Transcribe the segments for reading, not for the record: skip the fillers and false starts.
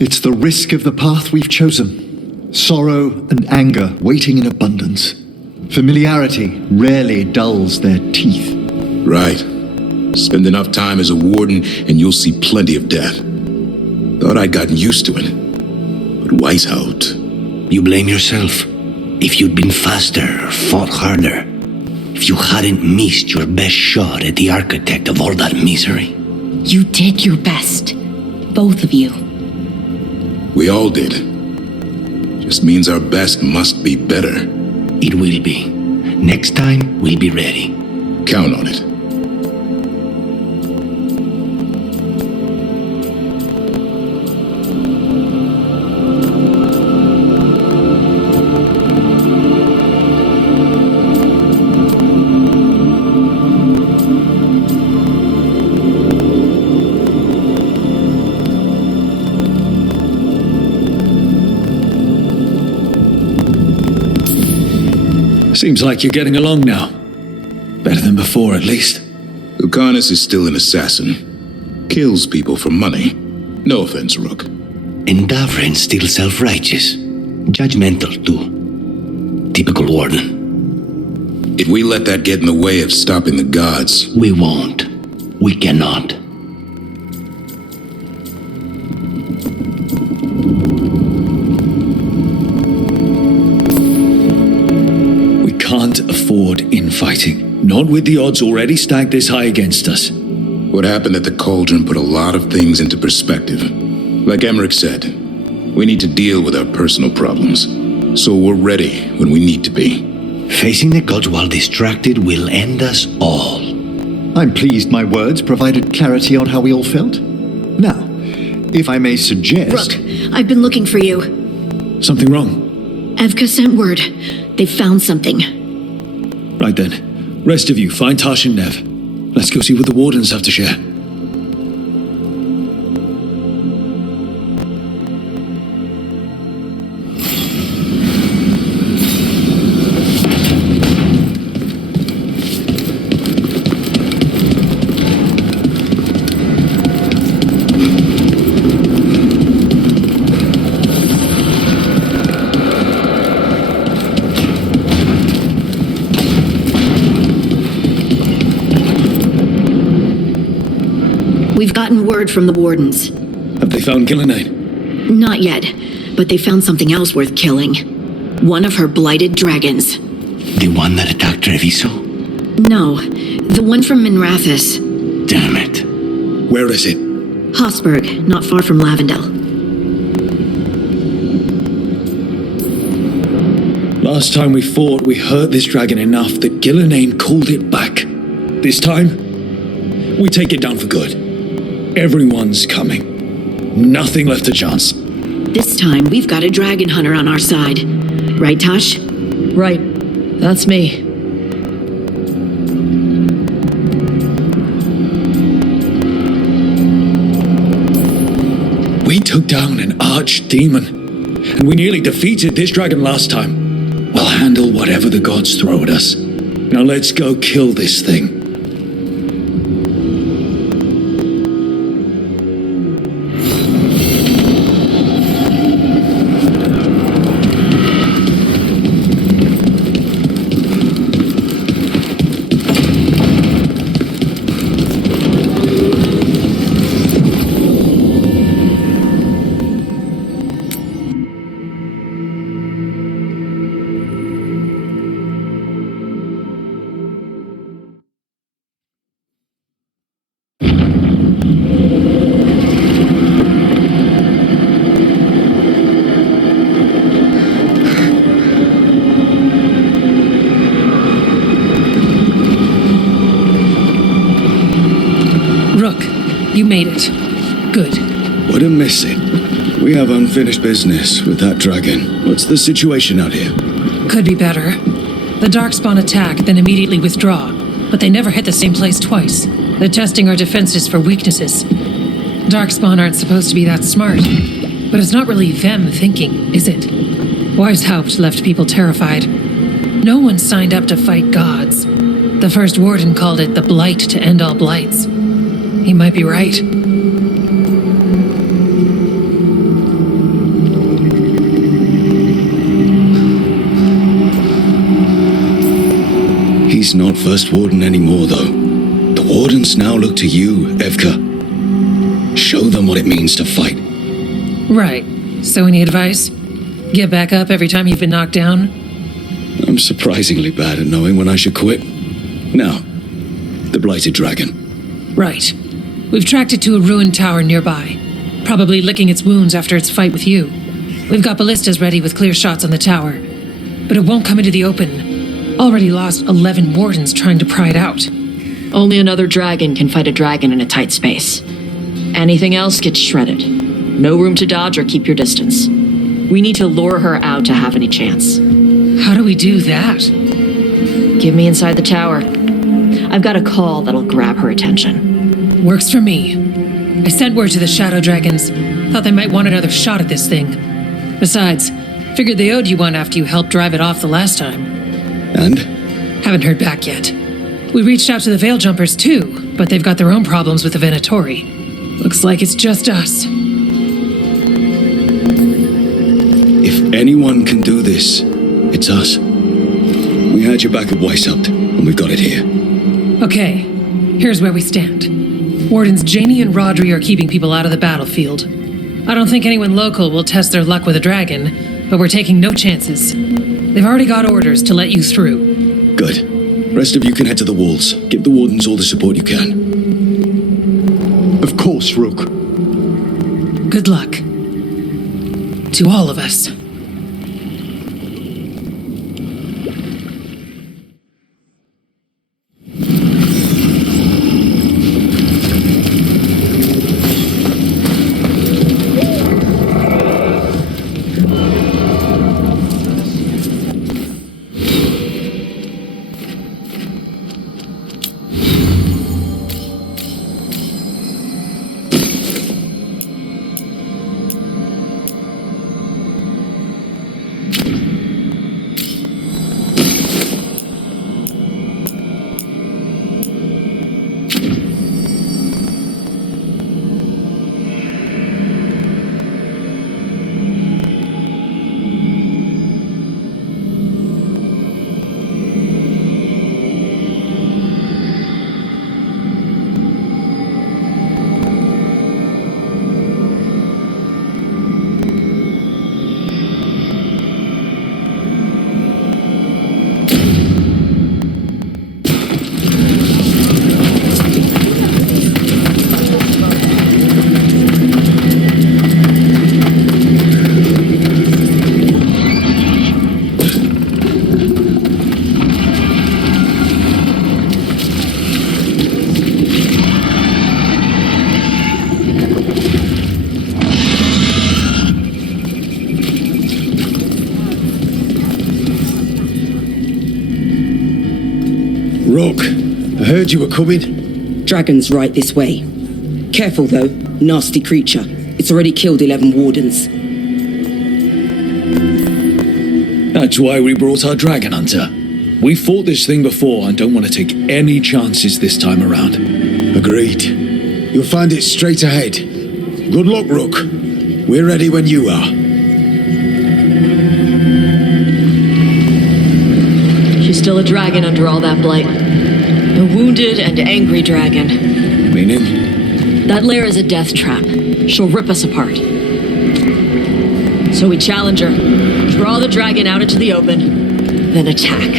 It's the risk of the path we've chosen. Sorrow and anger waiting in abundance. Familiarity rarely dulls their teeth. Right. Spend enough time as a warden and you'll see plenty of death. Thought I'd gotten used to it. But Weishaupt... You blame yourself. If you'd been faster or fought harder. If you hadn't missed your best shot at the architect of all that misery. You did your best. Both of you. We all did. Just means our best must be better. It will be. Next time, we'll be ready. Count on it. Seems like you're getting along now. Better than before, at least. Lucanus is still an assassin. Kills people for money. No offense, Rook. And Davrin's still self-righteous. Judgmental, too. Typical warden. If we let that get in the way of stopping the gods... We won't. We cannot. Can't afford infighting. Not with the odds already stacked this high against us. What happened at the Cauldron put a lot of things into perspective. Like Emmerich said, we need to deal with our personal problems. So we're ready when we need to be. Facing the gods while distracted will end us all. I'm pleased my words provided clarity on how we all felt. Now, if I may suggest... Rook, I've been looking for you. Something wrong? Evka sent word. They found something. Right then. Rest of you, find Tash and Nev. Let's go see what the Wardens have to share. We've gotten word from the Wardens. Have they found Gillenine? Not yet, but they found something else worth killing. One of her blighted dragons. The one that attacked Treviso? No, the one from Minrathis. Damn it. Where is it? Hossberg, not far from Lavendel. Last time we fought, we hurt this dragon enough that Gillenine called it back. This time, we take it down for good. Everyone's coming. Nothing left to chance. This time, we've got a dragon hunter on our side. Right, Tash? Right. That's me. We took down an archdemon, and we nearly defeated this dragon last time. We'll handle whatever the gods throw at us. Now let's go kill this thing. You made it. Good. What a missing. We have unfinished business with that dragon. What's the situation out here? Could be better. The Darkspawn attack, then immediately withdraw. But they never hit the same place twice. They're testing our defenses for weaknesses. Darkspawn aren't supposed to be that smart. But it's not really them thinking, is it? Weishaupt left people terrified. No one signed up to fight gods. The first warden called it the blight to end all blights. He might be right. He's not First Warden anymore, though. The Wardens now look to you, Evka. Show them what it means to fight. Right. So any advice? Get back up every time you've been knocked down? I'm surprisingly bad at knowing when I should quit. Now, the Blighted Dragon. Right. We've tracked it to a ruined tower nearby. Probably licking its wounds after its fight with you. We've got ballistas ready with clear shots on the tower. But it won't come into the open. Already lost 11 wardens trying to pry it out. Only another dragon can fight a dragon in a tight space. Anything else gets shredded. No room to dodge or keep your distance. We need to lure her out to have any chance. How do we do that? Give me inside the tower. I've got a call that'll grab her attention. Works for me. I sent word to the Shadow Dragons. Thought they might want another shot at this thing. Besides, figured they owed you one after you helped drive it off the last time. And? Haven't heard back yet. We reached out to the Veil Jumpers too, but they've got their own problems with the Venatori. Looks like it's just us. If anyone can do this, it's us. We had your back at Weishaupt, and we've got it here. Okay, here's where we stand. Wardens Janie and Rodri are keeping people out of the battlefield. I don't think anyone local will test their luck with a dragon, but we're taking no chances. They've already got orders to let you through. Good. Rest of you can head to the walls. Give the Wardens all the support you can. Of course, Rook. Good luck. To all of us. Rook, I heard you were coming. Dragon's right this way. Careful though, nasty creature. It's already killed 11 wardens. That's why we brought our dragon hunter. We fought this thing before and don't want to take any chances this time around. Agreed. You'll find it straight ahead. Good luck, Rook. We're ready when you are. She's still a dragon under all that blight. A wounded and angry dragon. Meaning? That lair is a death trap. She'll rip us apart. So we challenge her, draw the dragon out into the open, then attack.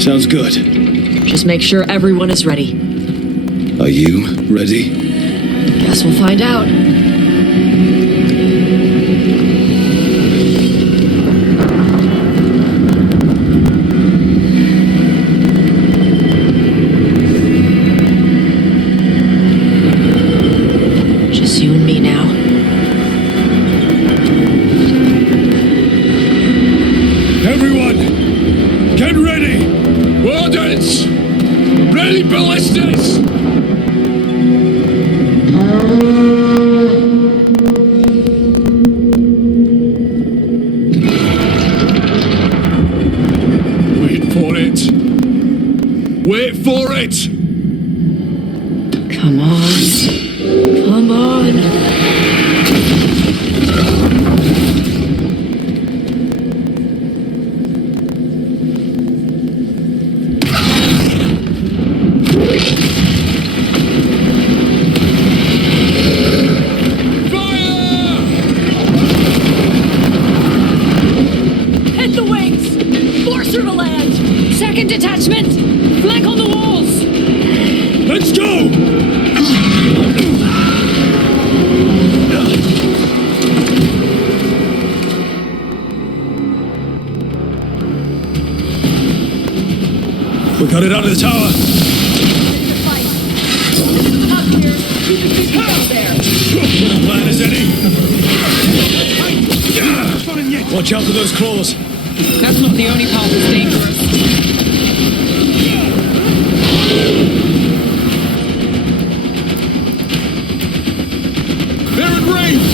Sounds good. Just make sure everyone is ready. Are you ready? Guess we'll find out. Ready, ballistas! Wait for it! Wait for it! Come on. Come on. Hit the wings! Force her to land! Second detachment! Flank on the walls! Let's go! We got it out of the tower! Up here! Keep the big out there! What a plan is any? Watch out for those claws! That's not the only path that's dangerous. They're in range!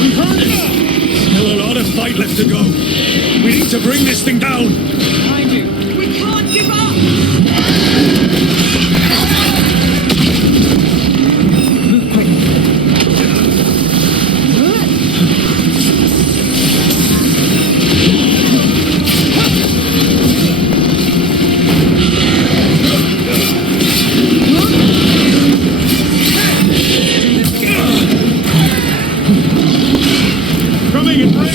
We heard it! Still a lot of fight left to go. We need to bring this thing down! Behind you. We can't give up! Move quick. Coming in range!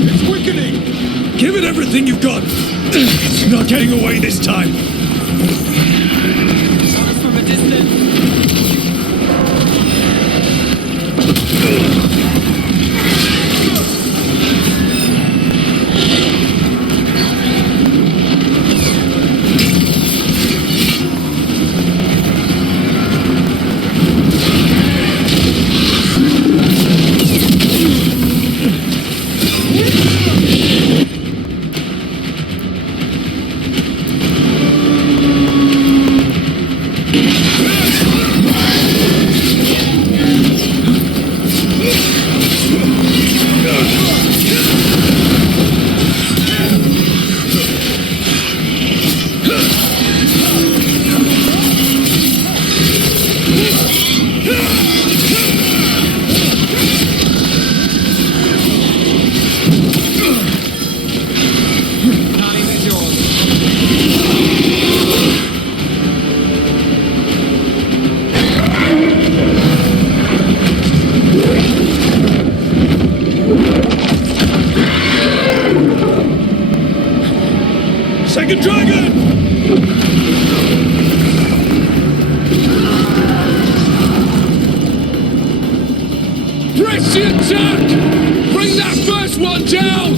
It's quickening! Give it everything you've got! It's not getting away this time! Shot us from a distance. Second dragon! Press the attack! Bring that first one down!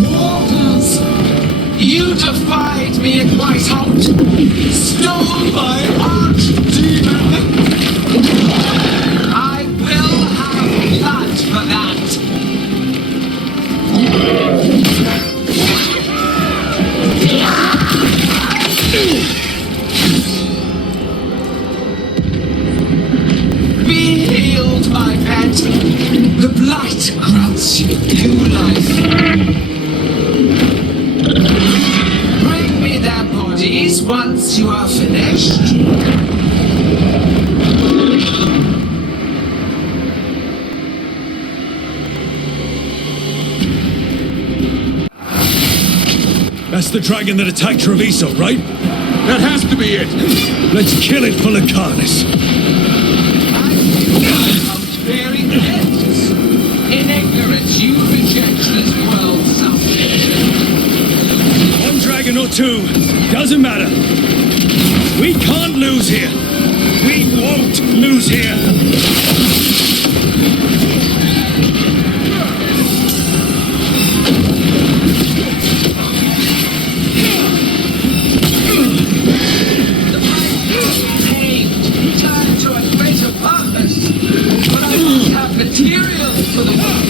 Walkers! You defied me at Whiteout! Stole my archdemon! I will have blood for that! Be healed, my pet! The blight grants you new life! Once you are finished, That's the dragon that attacked Treviso, right? That has to be it! Let's kill it for Lucanus. I out very ends. In ignorance, you reject this world's salvation. One dragon or two, doesn't matter. We can't lose here. We won't lose here. Time to a greater purpose, but I must have material for the work.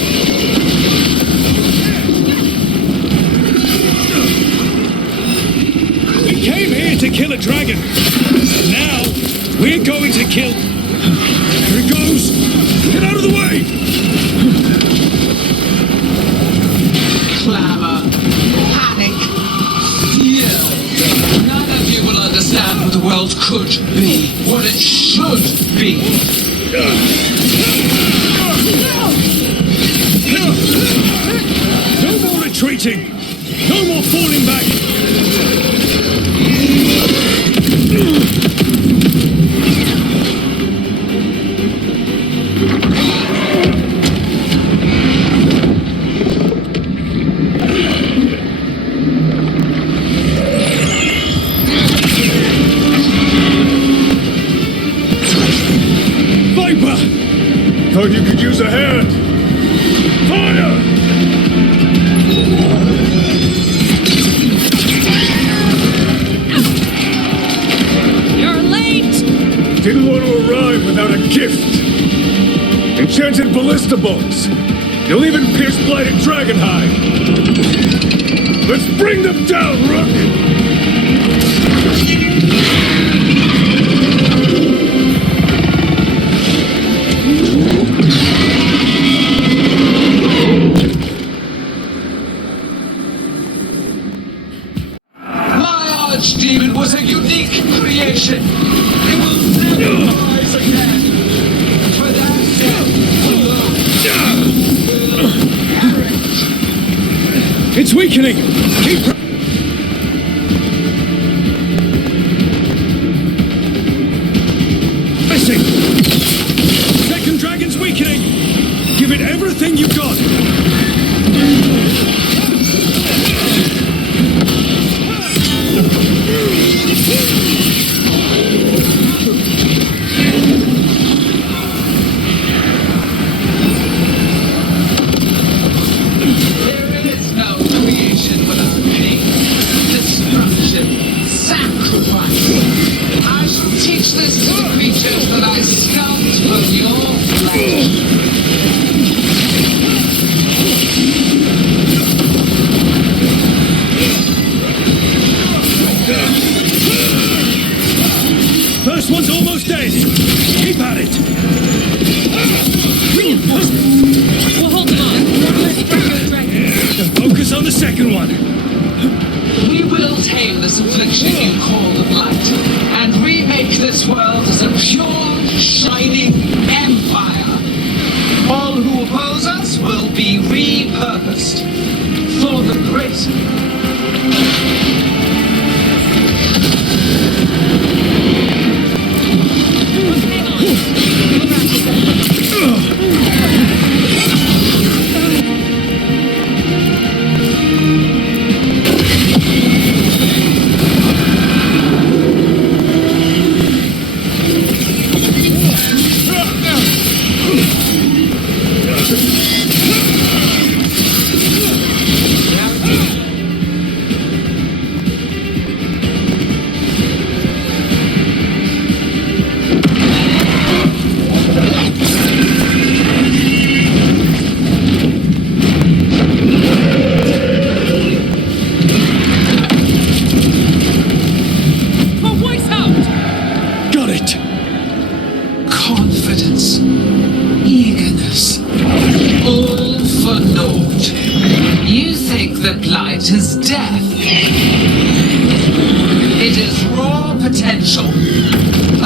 We came here to kill a dragon. And now, we're going to kill... Here it goes! Get out of the way! Clamor, panic, fear. None of you will understand what the world could be, what it should be. No more retreating! No more falling back! Thought you could use a hand! Fire! You're late! Didn't want to arrive without a gift! Enchanted ballista bolts! You'll even pierce blighted dragon hide! Let's bring them down, Rook! Archdemon was a unique creation. It will never rise again. For that alone will perish. It's weakening! Keep... Missing! Second dragon's weakening! Give it everything you've got! Teach this to the creatures that I sculpt from your flesh. First one's almost dead. Keep at it. We'll hold them on. Focus on the second one. We will tame this affliction you call the blight, and remake this world as a pure, shining empire. All who oppose us will be repurposed for the greater. light is death. It is raw potential,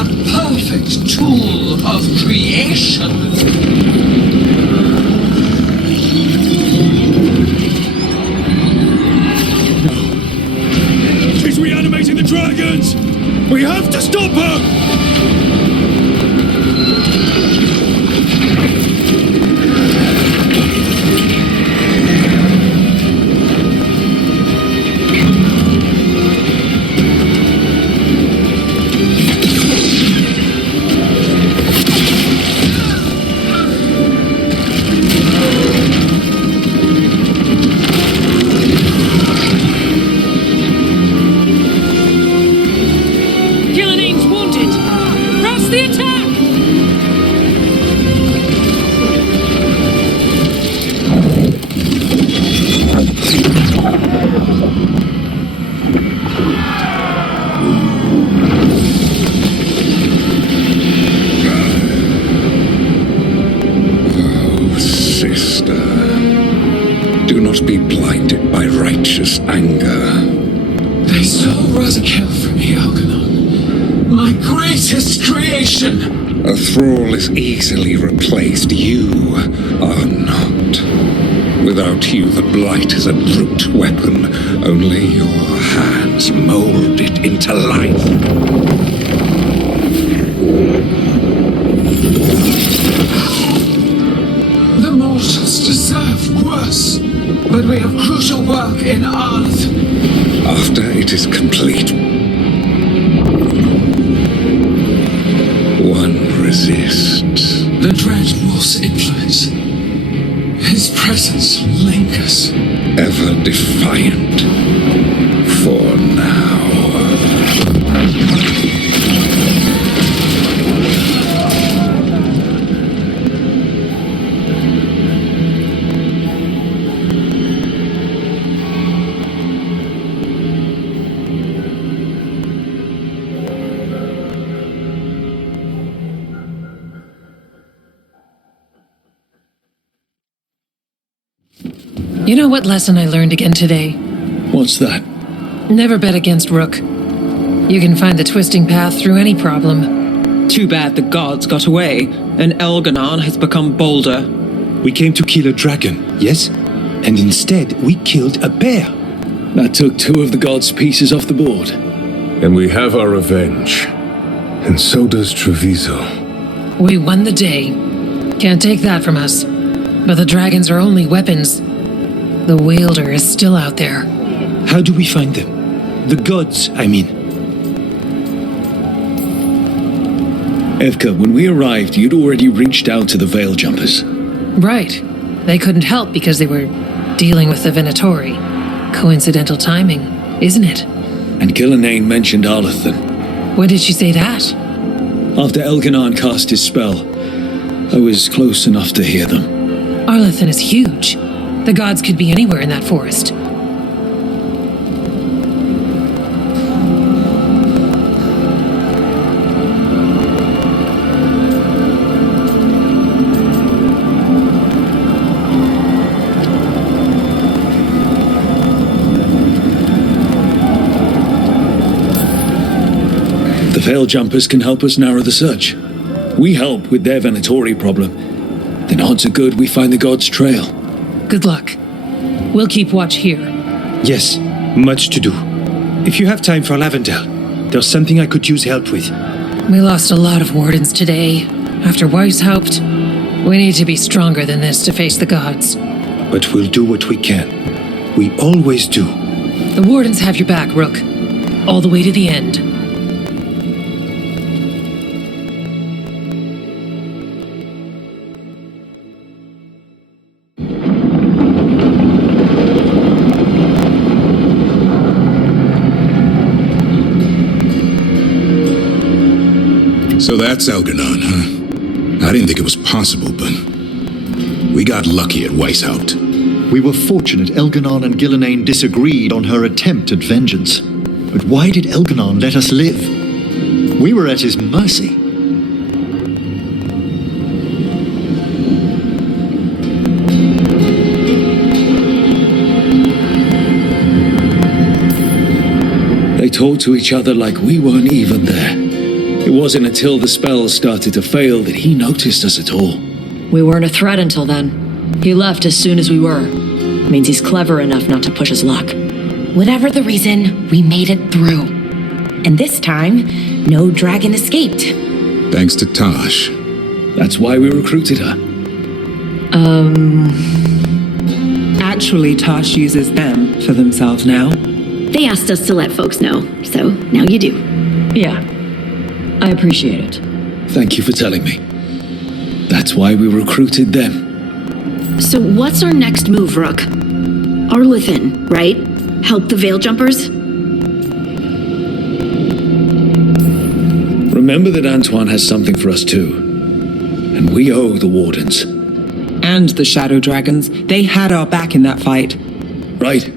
a perfect tool of creation. She's reanimating the dragons! We have to stop her! A thrall is easily replaced. You are not. Without you, the blight is a brute weapon. Only your hands mold it into life. The mortals deserve worse, but we have crucial work in Arth. After it is complete, one resists. The Dread Wolf's influence. His presence lingers. Ever defiant. For now. You know what lesson I learned again today? What's that? Never bet against Rook. You can find the twisting path through any problem. Too bad the gods got away, and Elganon has become bolder. We came to kill a dragon, yes? And instead, we killed a bear. That took 2 of the gods' pieces off the board. And we have our revenge. And so does Treviso. We won the day. Can't take that from us. But the dragons are only weapons. The wielder is still out there. How do we find them? The gods, I mean. Evka, when we arrived, you'd already reached out to the Veil Jumpers. Right. They couldn't help because they were dealing with the Venatori. Coincidental timing, isn't it? And Gillenane mentioned Arlathan. When did she say that? After Elganon cast his spell, I was close enough to hear them. Arlathan is huge. The gods could be anywhere in that forest. The Veil Jumpers can help us narrow the search. We help with their Venatori problem. Then odds are good we find the gods' trail. Good luck. We'll keep watch here. Yes, much to do. If you have time for Lavendel, there's something I could use help with. We lost a lot of wardens today. After Weishaupt, we need to be stronger than this to face the gods. But we'll do what we can. We always do. The wardens have your back, Rook. All the way to the end. So that's Elganon, huh? I didn't think it was possible, but we got lucky at Weishaupt. We were fortunate Elganon and Gillenane disagreed on her attempt at vengeance. But why did Elganon let us live? We were at his mercy. talked to each other like we weren't even there. It wasn't until the spells started to fail that he noticed us at all. We weren't a threat until then. He left as soon as we were. Means he's clever enough not to push his luck. Whatever the reason, we made it through. And this time, no dragon escaped. Thanks to Tosh. That's why we recruited her. Actually, Tosh uses them for themselves now. They asked us to let folks know, so now you do. Yeah. I appreciate it. Thank you for telling me. That's why we recruited them. So what's our next move, Rook? Arlethan, right? Help the Veil Jumpers? Remember that Antoine has something for us too. And we owe the Wardens. And the Shadow Dragons. They had our back in that fight. Right.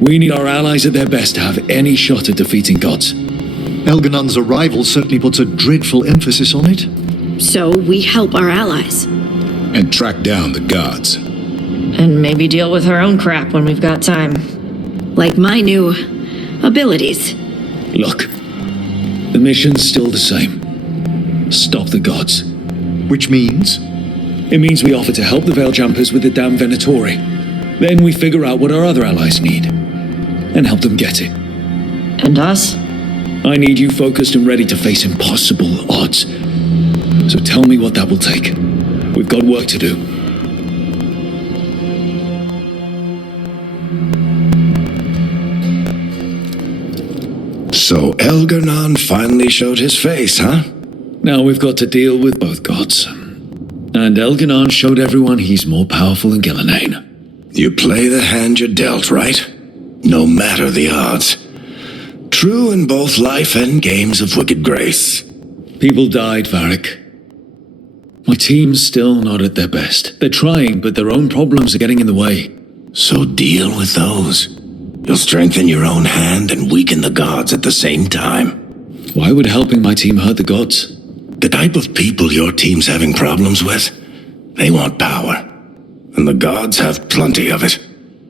We need our allies at their best to have any shot at defeating gods. Elganon's arrival certainly puts a dreadful emphasis on it. So we help our allies. And track down the gods. And maybe deal with our own crap when we've got time. Like my new abilities. Look, the mission's still the same. Stop the gods. Which means? It means we offer to help the Veil Jumpers with the damn Venatori. Then we figure out what our other allies need. And help them get it. And us? I need you focused and ready to face impossible odds. So tell me what that will take. We've got work to do. So Elganon finally showed his face, huh? Now we've got to deal with both gods. And Elganon showed everyone he's more powerful than Gillenane. You play the hand you're dealt, right? No matter the odds. True in both life and games of wicked grace. People died, Varric. My team's still not at their best. They're trying, but their own problems are getting in the way. So deal with those. You'll strengthen your own hand and weaken the gods at the same time. Why would helping my team hurt the gods? The type of people your team's having problems with, they want power. And the gods have plenty of it.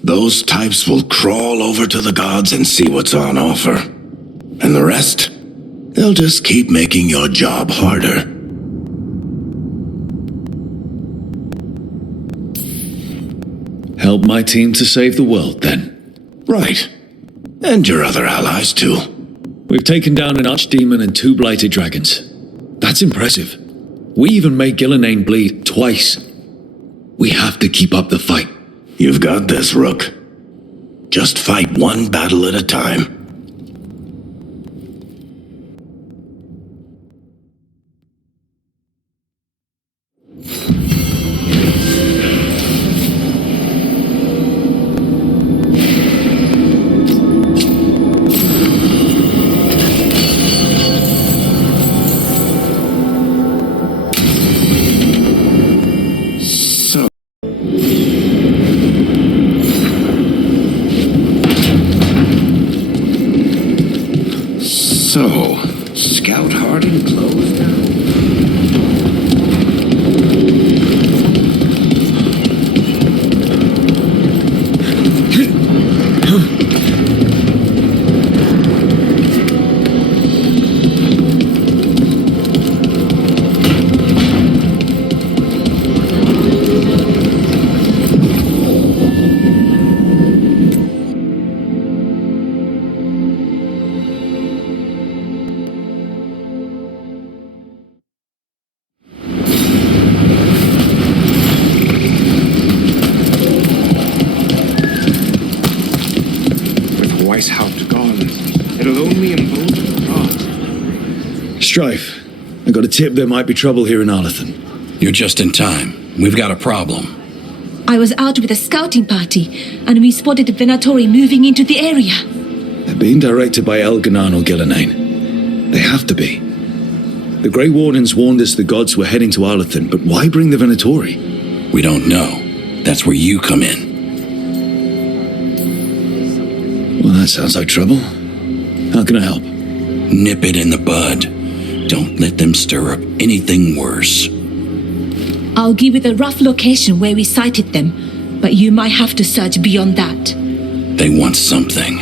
Those types will crawl over to the gods and see what's on offer. And the rest, they'll just keep making your job harder. Help my team to save the world, then. Right. And your other allies, too. We've taken down an archdemon and 2 blighted dragons. That's impressive. We even made Gillenane bleed twice. We have to keep up the fight. You've got this, Rook. Just fight one battle at a time. So, Scout Harding closed now? Strife, I got a tip there might be trouble here in Arlethan. You're just in time. We've got a problem. I was out with a scouting party, and we spotted the Venatori moving into the area. They're being directed by Elganon or Gillenane. They have to be. The Grey Wardens warned us the gods were heading to Arlethan, but why bring the Venatori? We don't know. That's where you come in. Well, that sounds like trouble. How can I help? Nip it in the bud. Don't let them stir up anything worse. I'll give you the rough location where we sighted them, but you might have to search beyond that. They want something.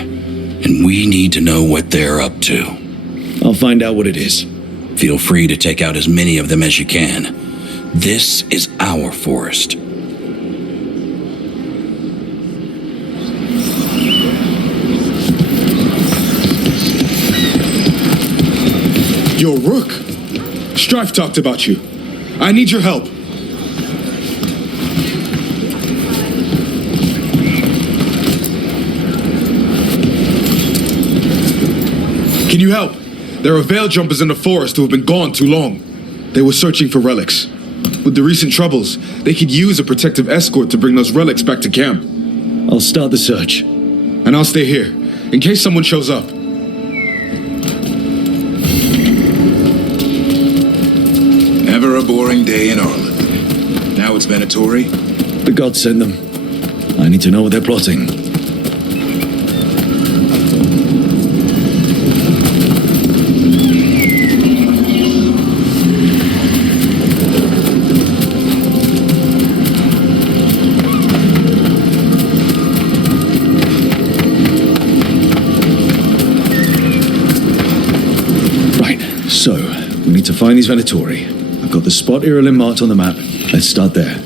and we need to know what they're up to. I'll find out what it is. Feel free to take out as many of them as you can. This is our forest. Yo, Rook! Strife talked about you. I need your help. Can you help? There are veil jumpers in the forest who have been gone too long. They were searching for relics. With the recent troubles, they could use a protective escort to bring those relics back to camp. I'll start the search. And I'll stay here, in case someone shows up. Never a boring day in Ireland. Now it's Venatori. The gods sent them. I need to know what they're plotting. So, we need to find these Venatori. I've got the spot Irulan marked on the map. Let's start there.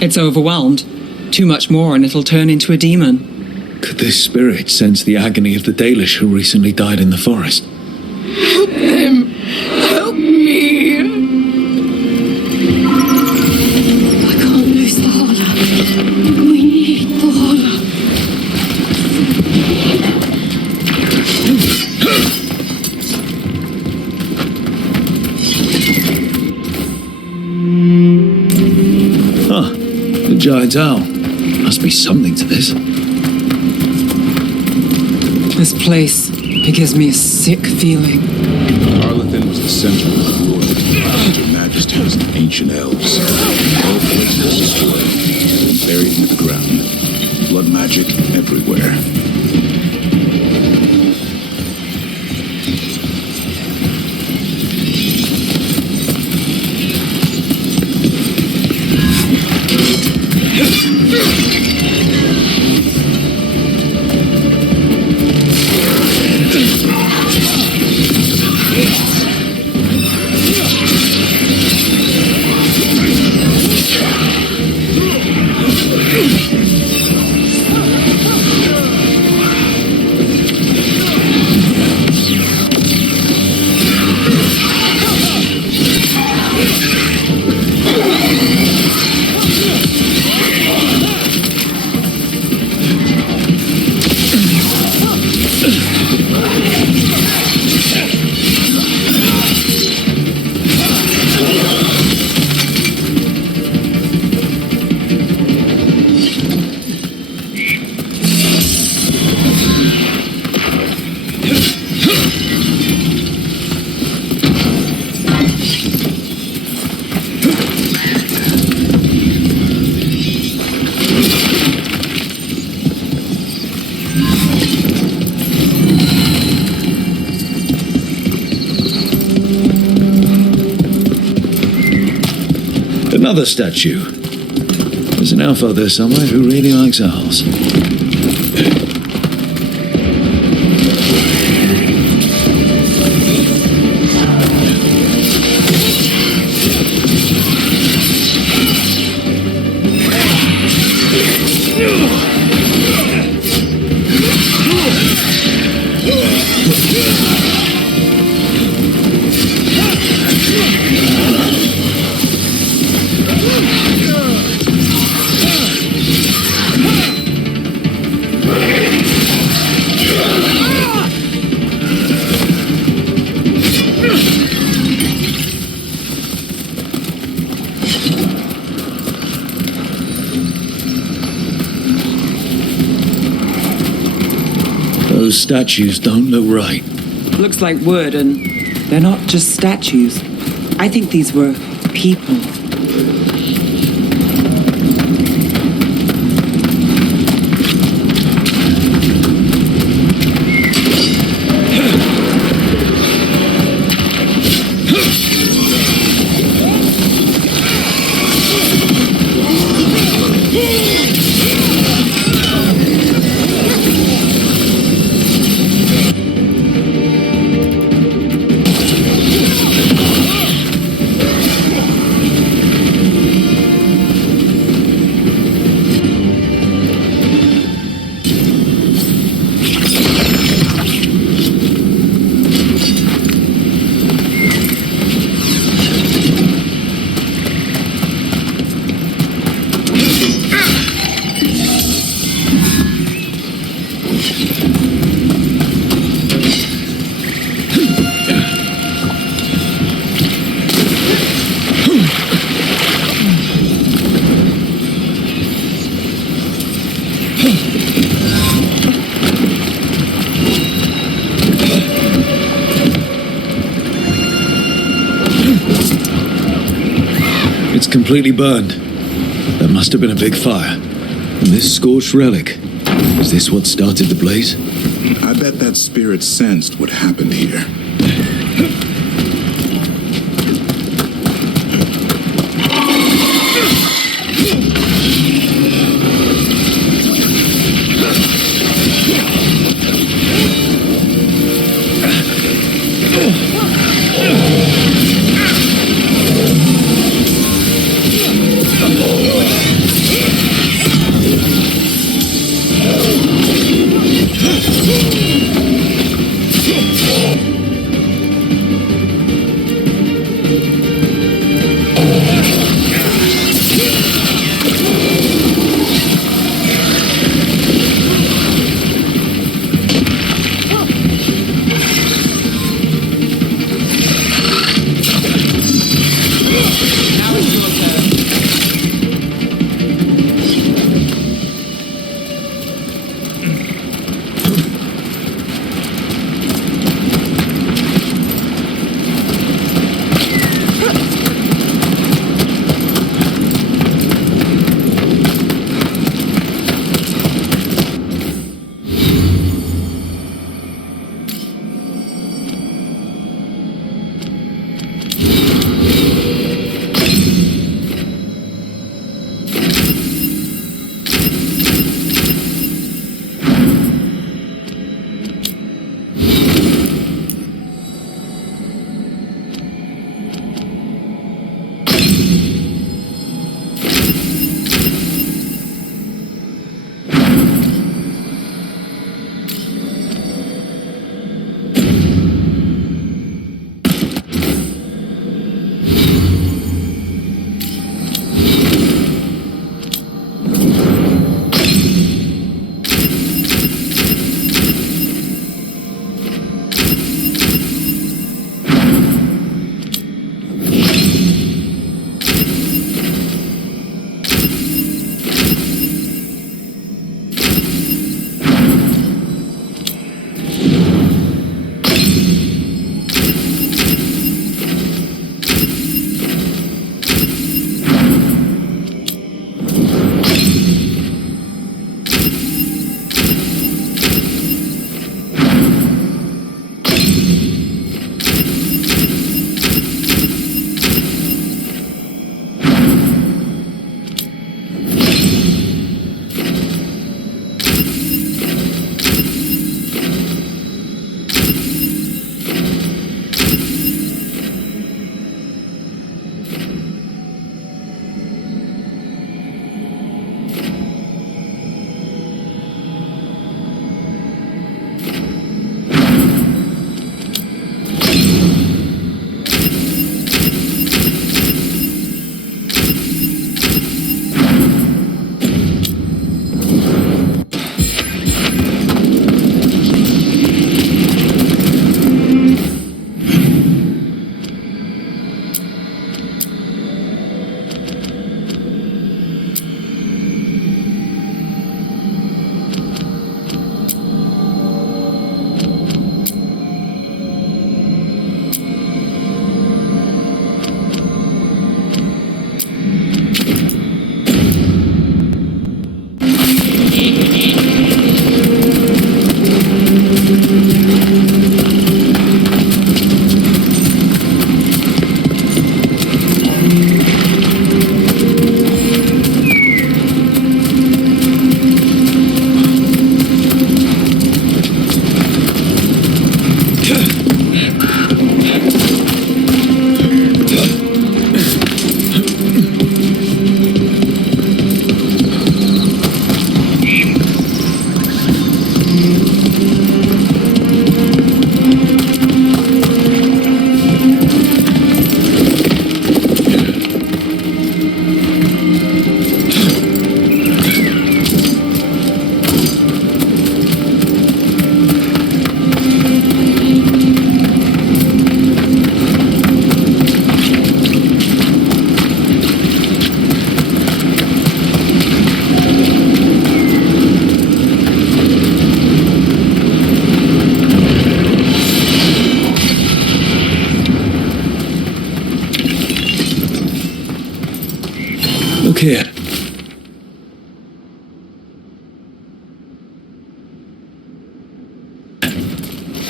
It's overwhelmed. Too much more and it'll turn into a demon. Could this spirit sense the agony of the Dalish who recently died in the forest? Help them! Help me! I can't lose the Hala. We need the Hala. The giant owl. Must be something to this. This place, it gives me a sick feeling. Arlethin was the center of the war between Her Majesties and ancient elves. All places destroyed, buried into the ground. Blood magic everywhere. Another statue. There's an elf out there somewhere who really likes owls. Those statues don't look right. Looks like wood, and they're not just statues. I think these were people. It's completely burned. There must have been a big fire. And this scorched relic, is this what started the blaze? I bet that spirit sensed what happened here.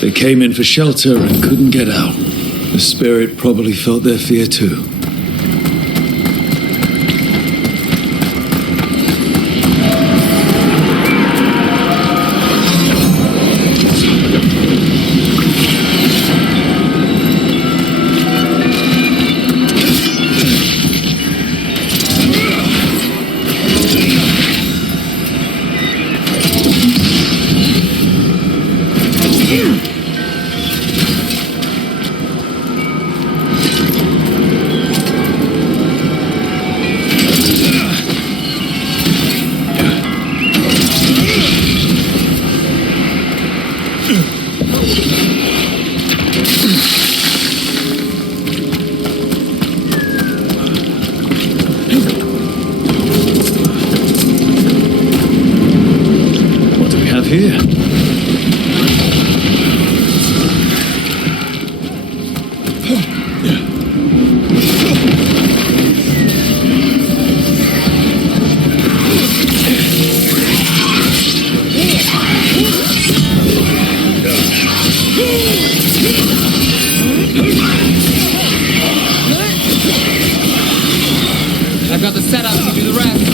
They came in for shelter and couldn't get out. The spirit probably felt their fear too. I've got the setup to do the rest.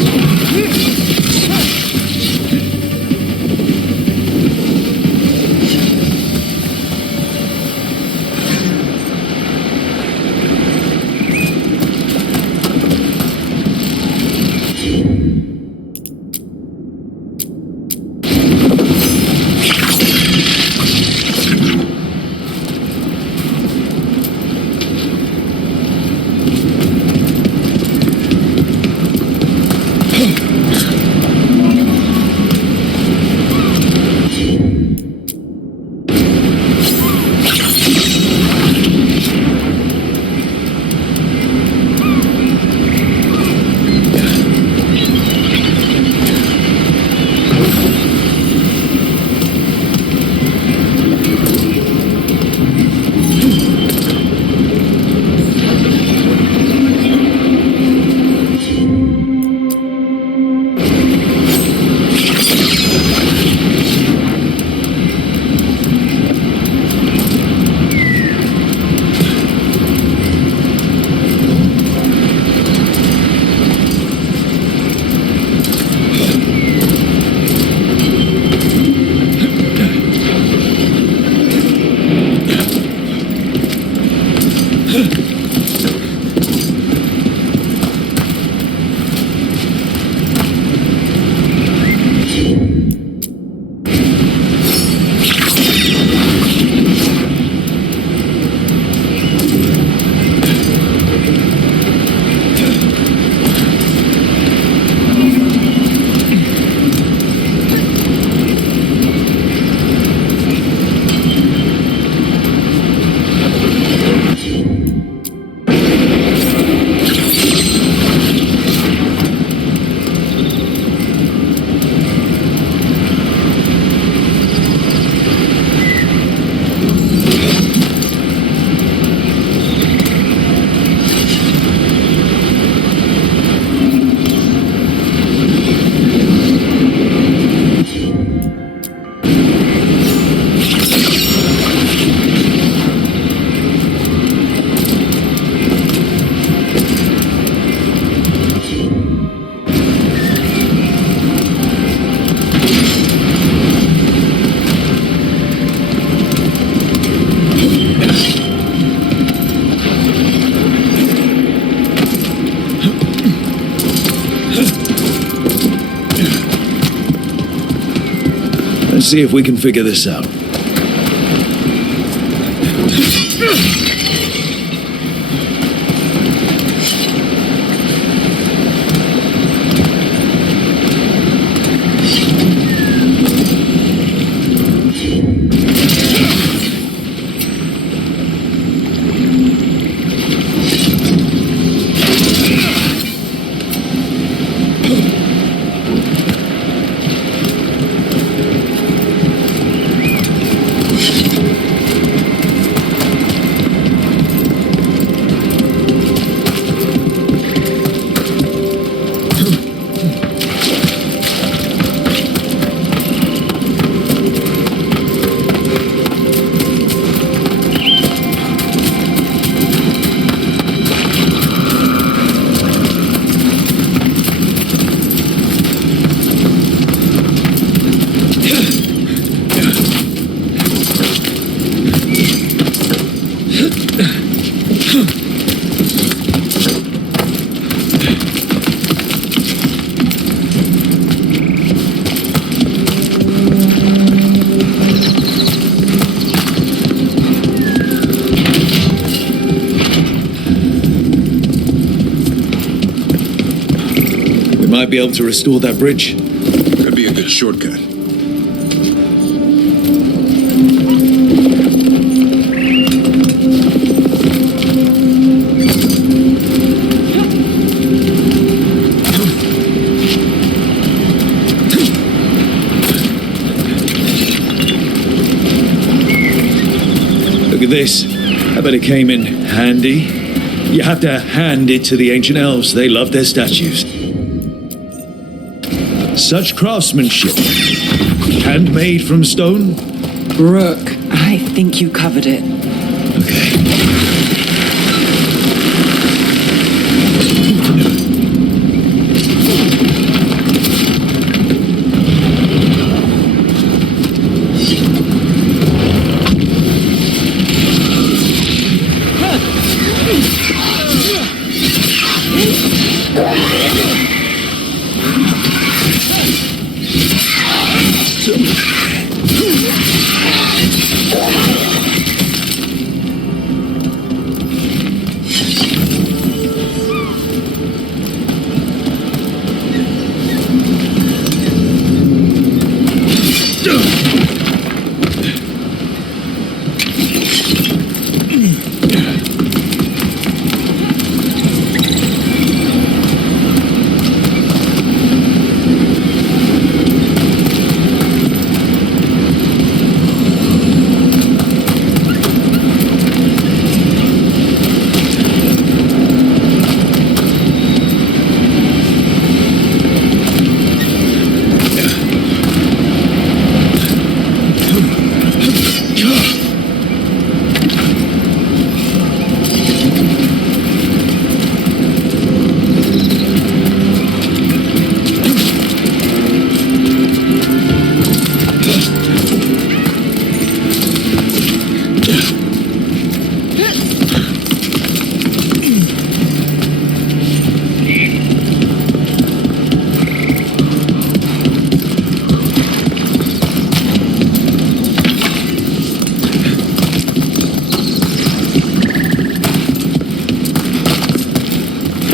Let's see if we can figure this out. be able to restore that bridge. Could be a good shortcut. Look at this. I bet it came in handy. You have to hand it to the ancient elves. They love their statues. Such craftsmanship. Handmade from stone? Rook, I think you covered it.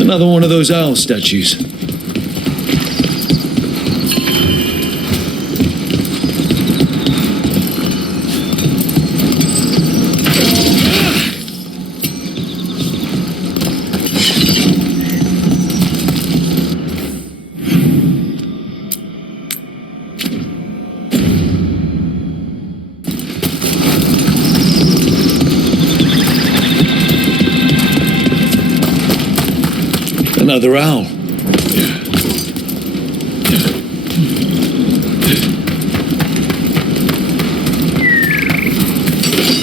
Another one of those owl statues. Another owl.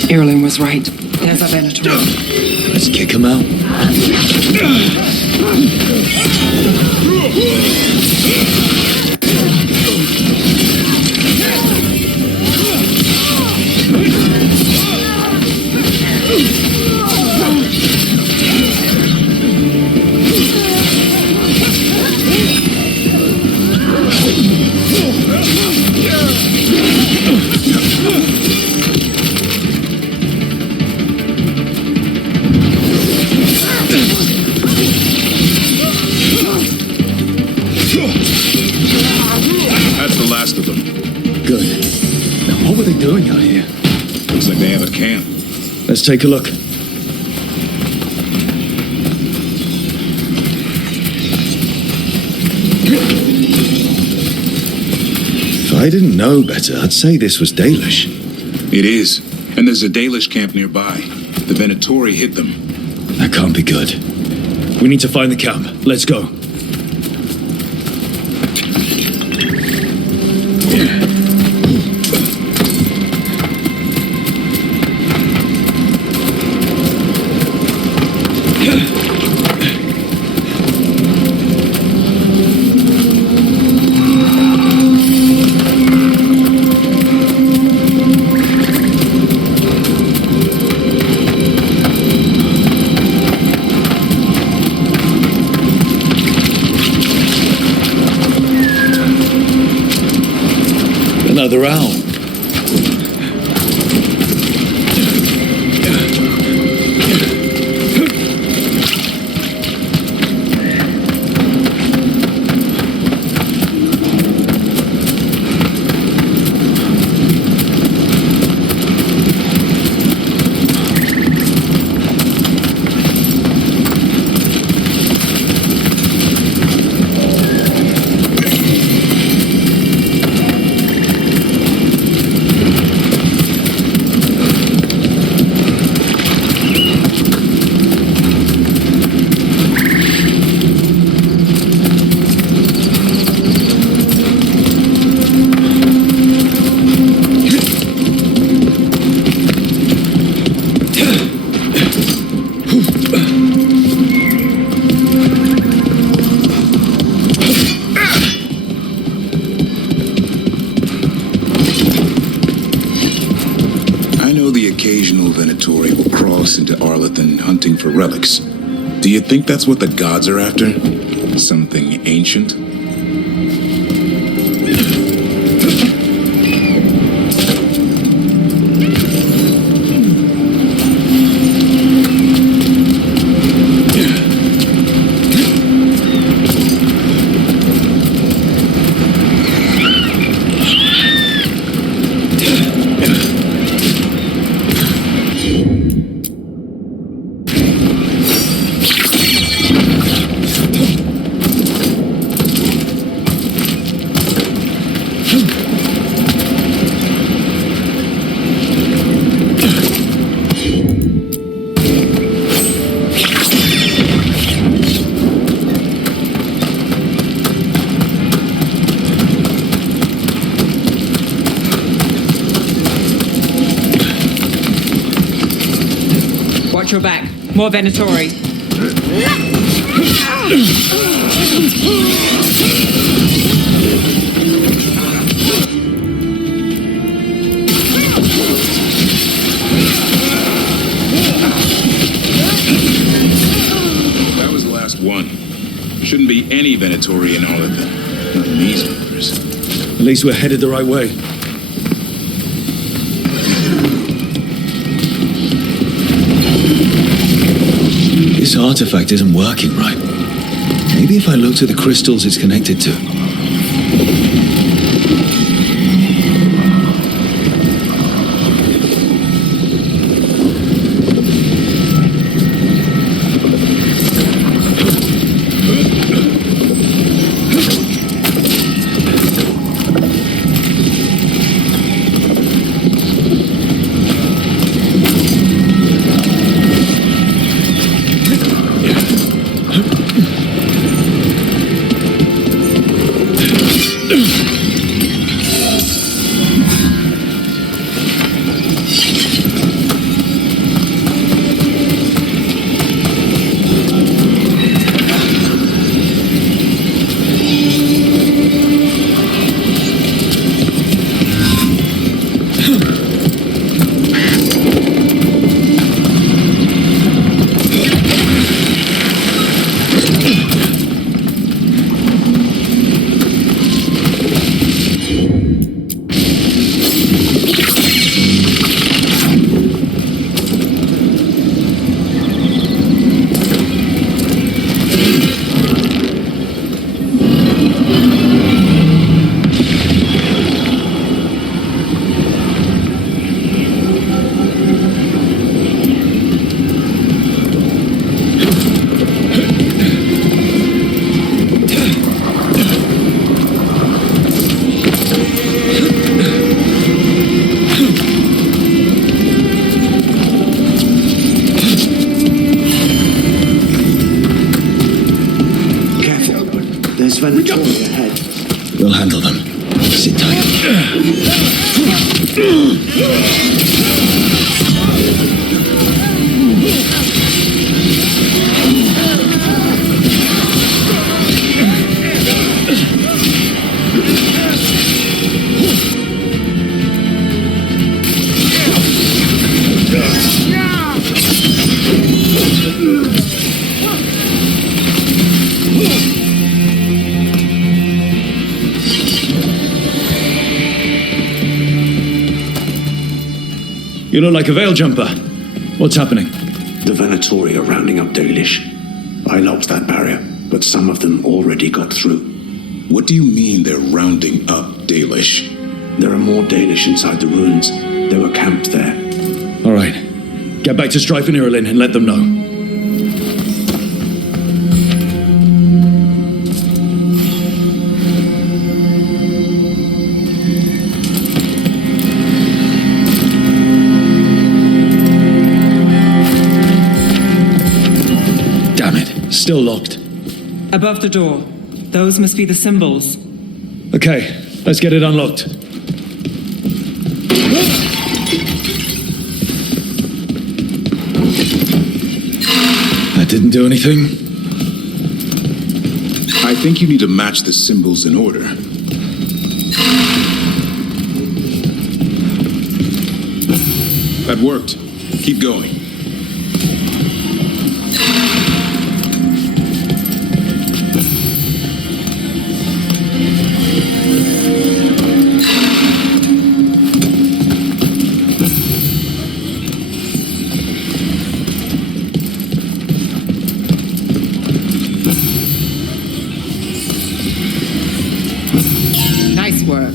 Erlen was right. There's a Venator. Let's kick him out. That's the last of them. Good. Now, what were they doing out here? Looks like they have a camp. Let's take a look. If I didn't know better, I'd say this was Dalish. It is. And there's a Dalish camp nearby. The Venatori hid them. That can't be good. We need to find the camp. Let's go. Another owl. into Arlethan hunting for relics. Do you think that's what the gods are after? Something ancient? Watch your back. More Venatori. That was the last one. Shouldn't be any Venatori in all of them. Not in these numbers. At least we're headed the right way. This artifact isn't working right. Maybe if I look to the crystals it's connected to. Venatori ahead. We'll handle them. Sit tight. You look like a veil jumper. What's happening? The Venatori are rounding up Dalish. I locked that barrier, but some of them already got through. What do you mean they're rounding up Dalish? There are more Dalish inside the ruins. They were camped there. All right. Get back to Strife and Irulan and let them know. Still locked. Above the door. Those must be the symbols. Okay, let's get it unlocked. That didn't do anything. I think you need to match the symbols in order. That worked. Keep going. Nice work.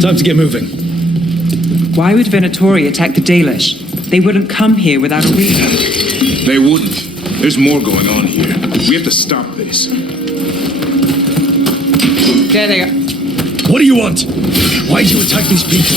Time to get moving. Why would Venatori attack the Dalish? They wouldn't come here without a reason. They wouldn't. There's more going on here. We have to stop this. There they are. What do you want? Why did you attack these people?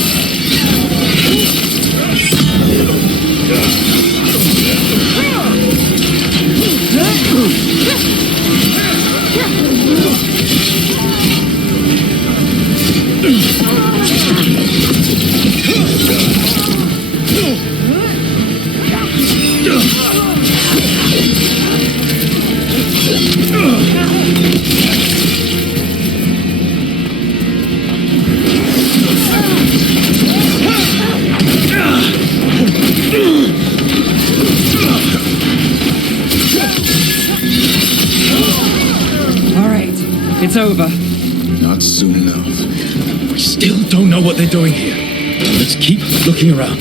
All right, it's over. Not soon enough. We still don't know what they're doing here. Let's keep looking around.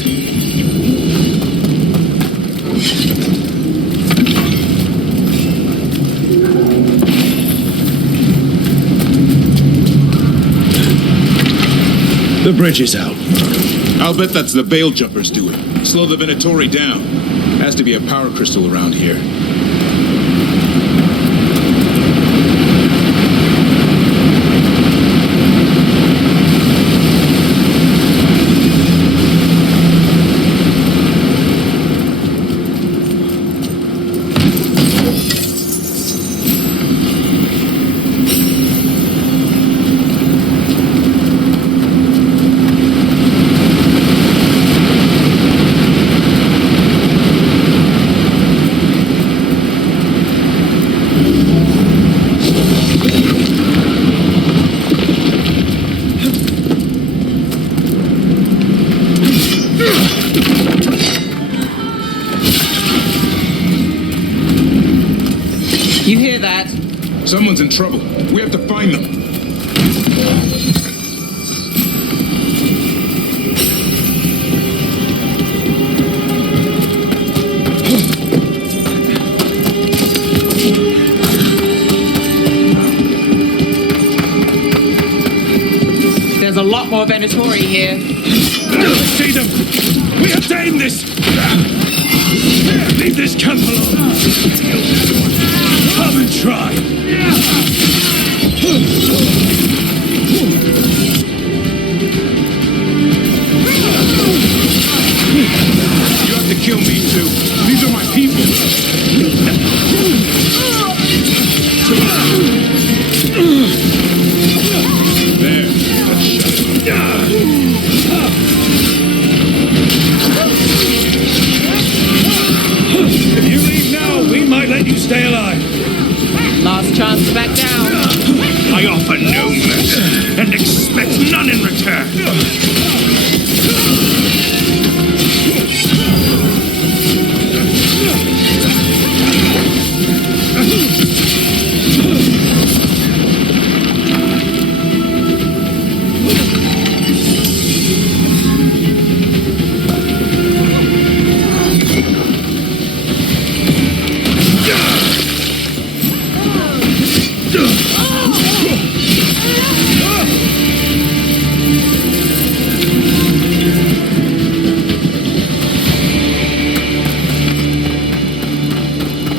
The bridge is out. I'll bet that's the Veil Jumpers doing. Slow the Venatori down. Has to be a power crystal around here. You hear that? Someone's in trouble. We have to find them. There's a lot more Venatori here. See them! We have to aim this! Leave this camp alone! Come and try! You have to kill me too. These are my people. There. If you leave now, we might let you stay alive. Last chance to back down. I offer no mercy and expect none in return.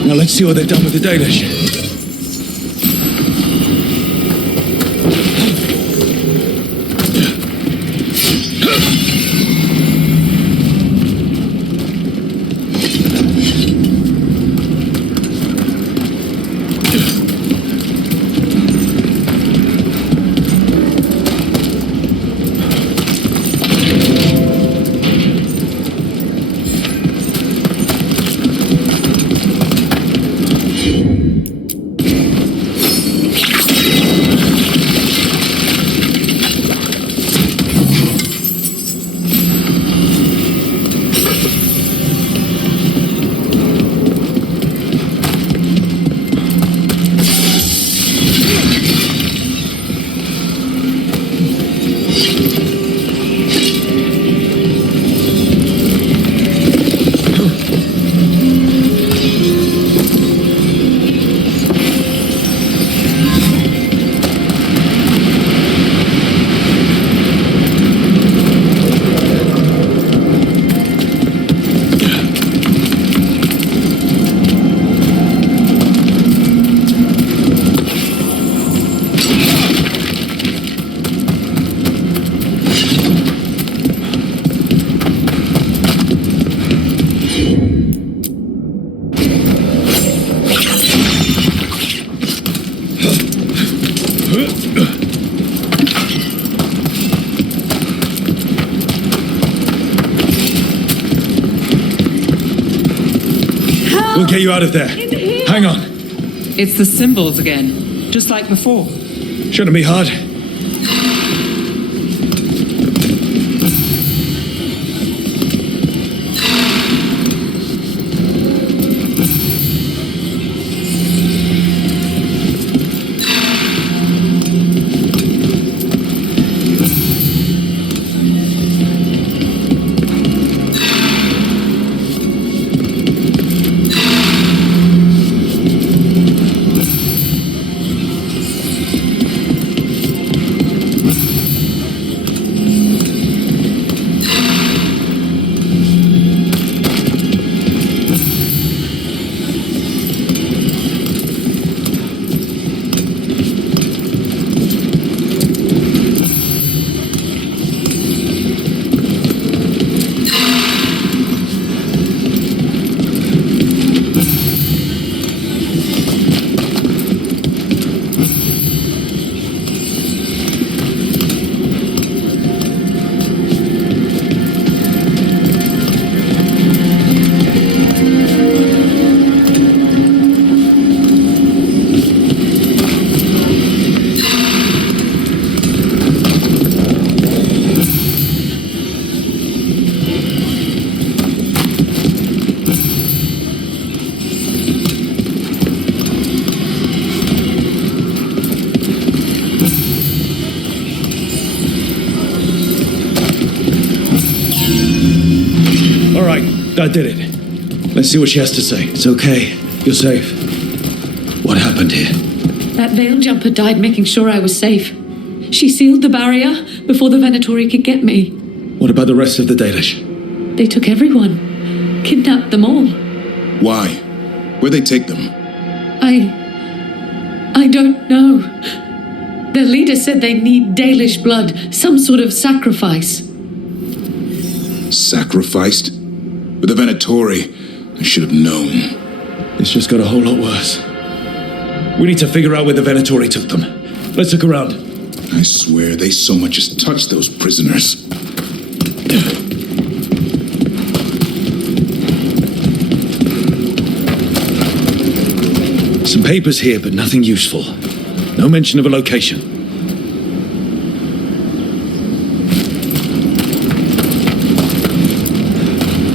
Now let's see what they've done with the Dalish. We'll get you out of there. Hang on. It's the symbols again, just like before. Shouldn't be hard. I did it. Let's see what she has to say. It's okay. You're safe. What happened here? That veil jumper died making sure I was safe. She sealed the barrier before the Venatori could get me. What about the rest of the Dalish? They took everyone. Kidnapped them all. Why? Where'd they take them? I don't know. Their leader said they need Dalish blood, some sort of sacrifice. Sacrificed? With the Venatori, I should have known. It's just got a whole lot worse. We need to figure out where the Venatori took them. Let's look around. I swear they so much as touched those prisoners. Some papers here, but nothing useful. No mention of a location.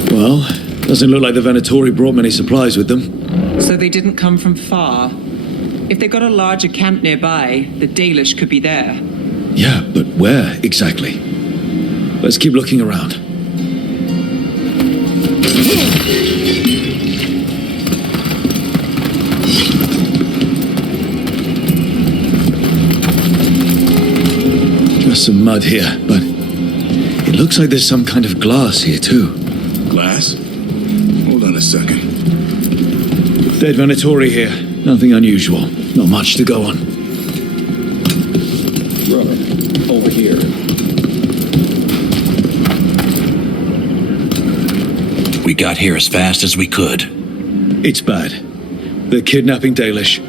Well, doesn't look like the Venatori brought many supplies with them. So they didn't come from far. If they got a larger camp nearby, the Dalish could be there. Yeah, but where exactly? Let's keep looking around. Just some mud here, but it looks like there's some kind of glass here too. Glass? Hold on a second. Dead Venatori here. Nothing unusual. Not much to go on. Brother, over here. We got here as fast as we could. It's bad. They're kidnapping Dalish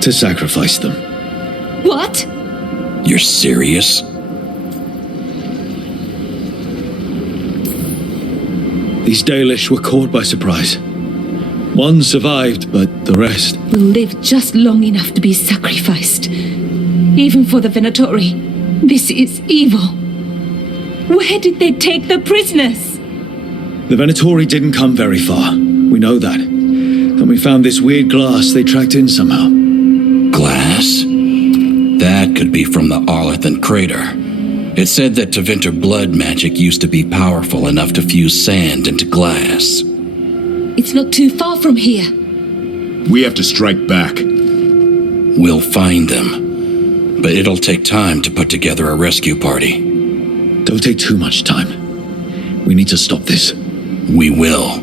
to sacrifice them. What? You're serious? These Dalish were caught by surprise. One survived, but the rest... will live just long enough to be sacrificed. Even for the Venatori. This is evil. Where did they take the prisoners? The Venatori didn't come very far. We know that. Then we found this weird glass they tracked in somehow. Glass? That could be from the Arlethan crater. It said that Tevinter blood magic used to be powerful enough to fuse sand into glass. It's not too far from here. We have to strike back. We'll find them. But it'll take time to put together a rescue party. Don't take too much time. We need to stop this. We will.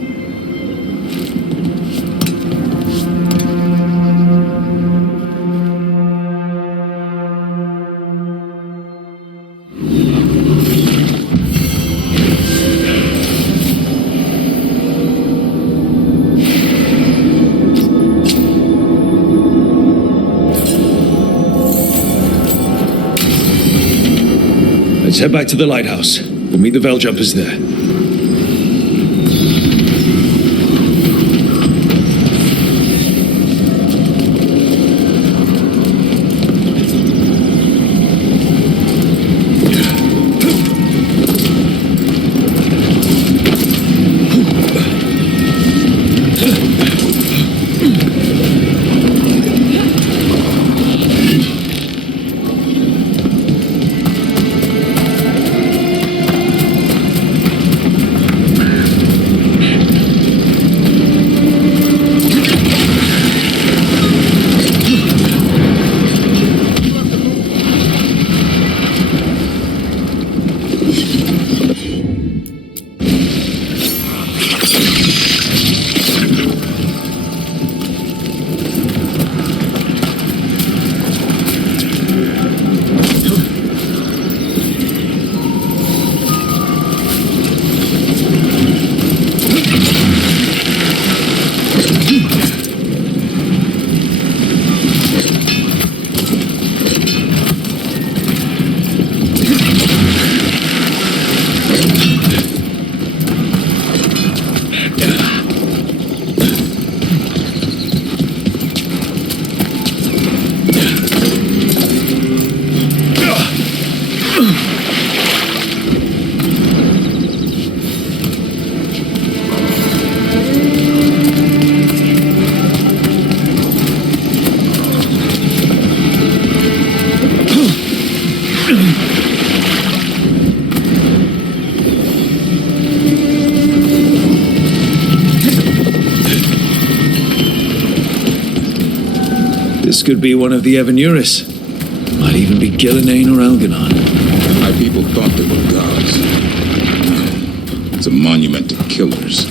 Let's head back to the lighthouse. We'll meet the Veil jumpers there. This could be one of the Evanuris. Might even be Gillenane or Elganon. My people thought they were gods. It's a monument to killers.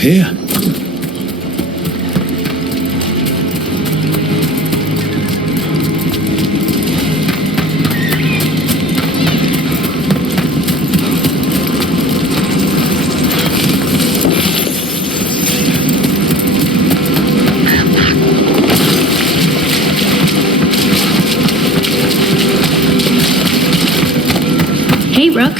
Here. Hey, Rook.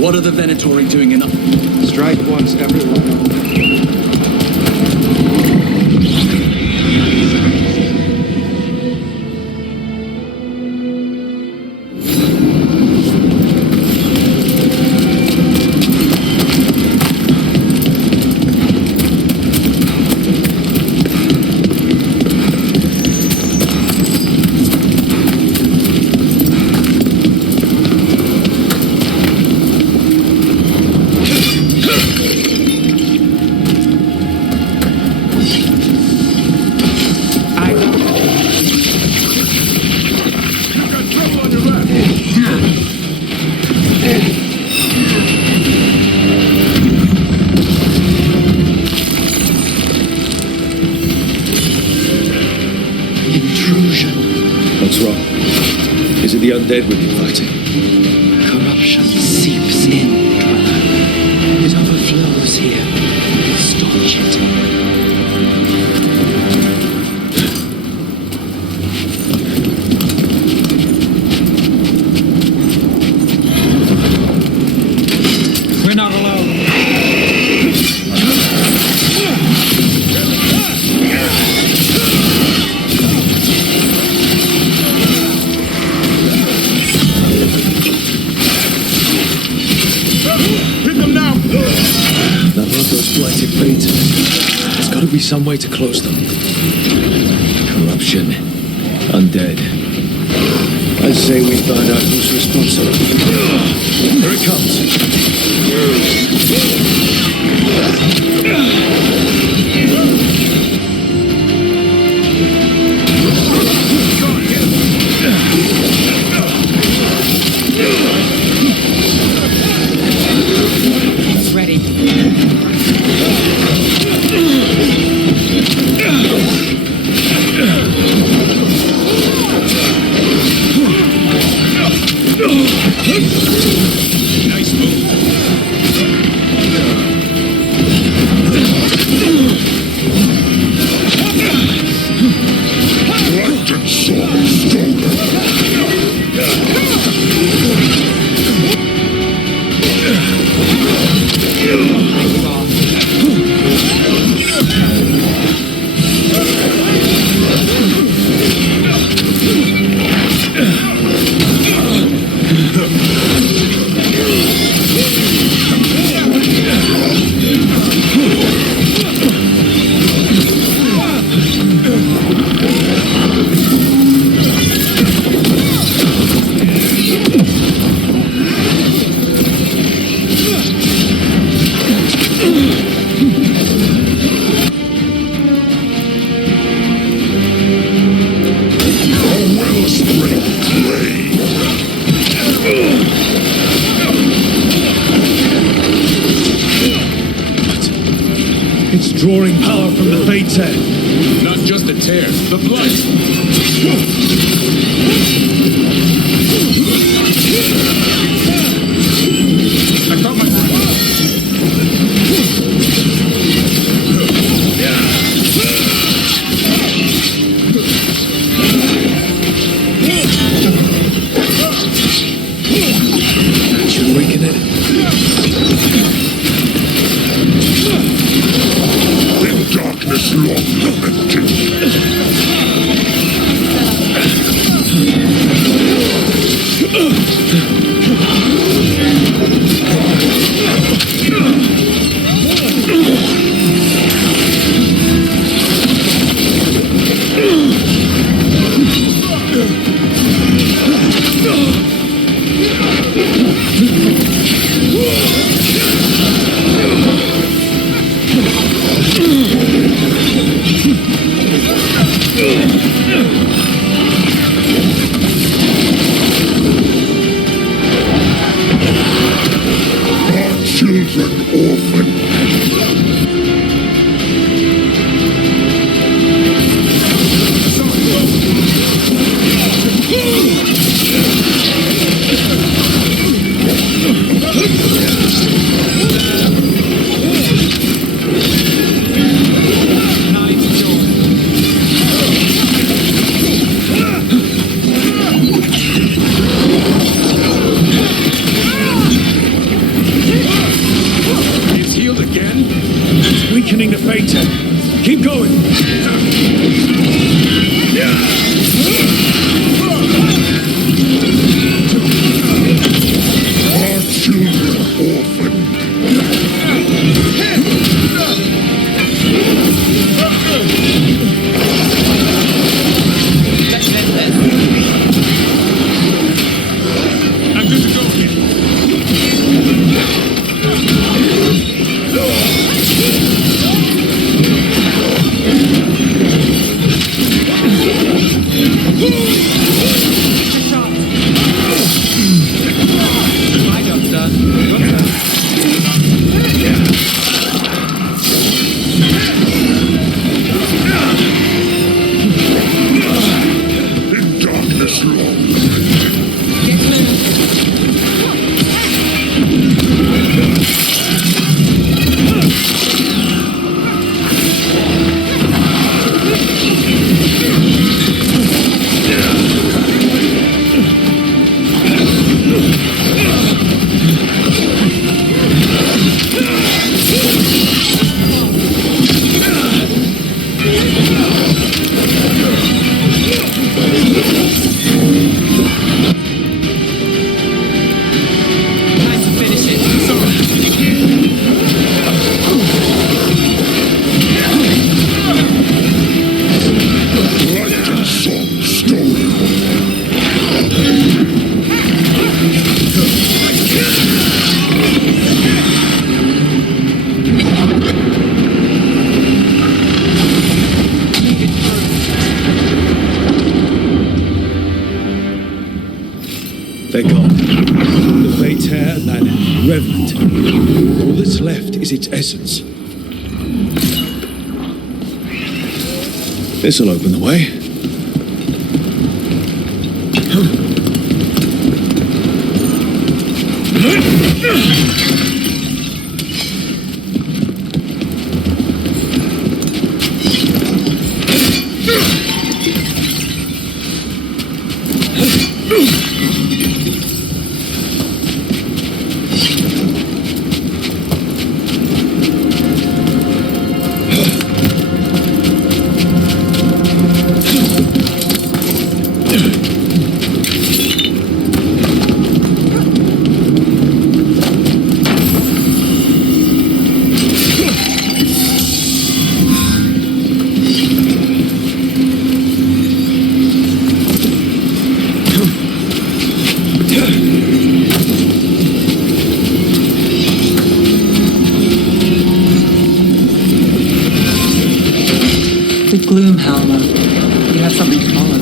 What are the Venatori doing enough? Strike once, everyone. Is it the undead we've been fighting? Corruption seeps in, Dweller. It overflows here. Staunch it. We're not alone. Blighted fates. There's got to be some way to close them. Corruption. Undead. I say we find out who's responsible. Here it comes. It's ready. It's drawing power from the fate tear. Not just the tear, the blood. I thought my should weaken it. Darkness long lamented. Our children orphaned. It's healed again. It's weakening the fate tear. Keep going. Our children orphaned. I'm good to go again. My job's done. Your turn. In darkness long. Time to finish it. Light and song stolen. They're gone. The fate tear, that revenant. All that's left is its essence. This'll open the way. Gloom, Halma. You have something to follow.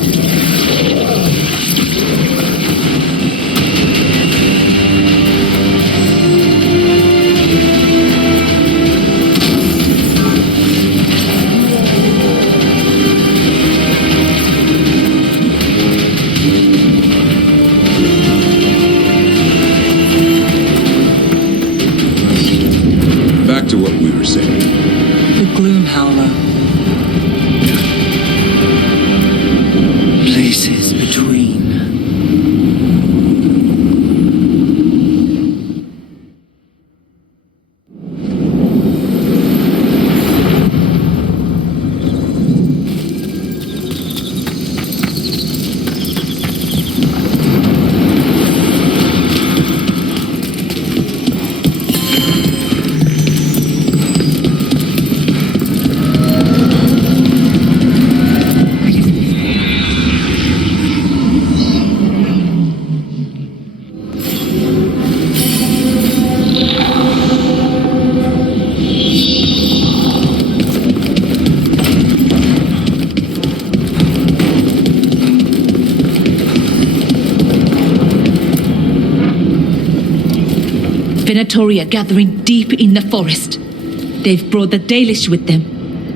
Back to what we were saying. The gloom, Halma. Places between. Venatori are gathering deep in the forest. They've brought the Dalish with them.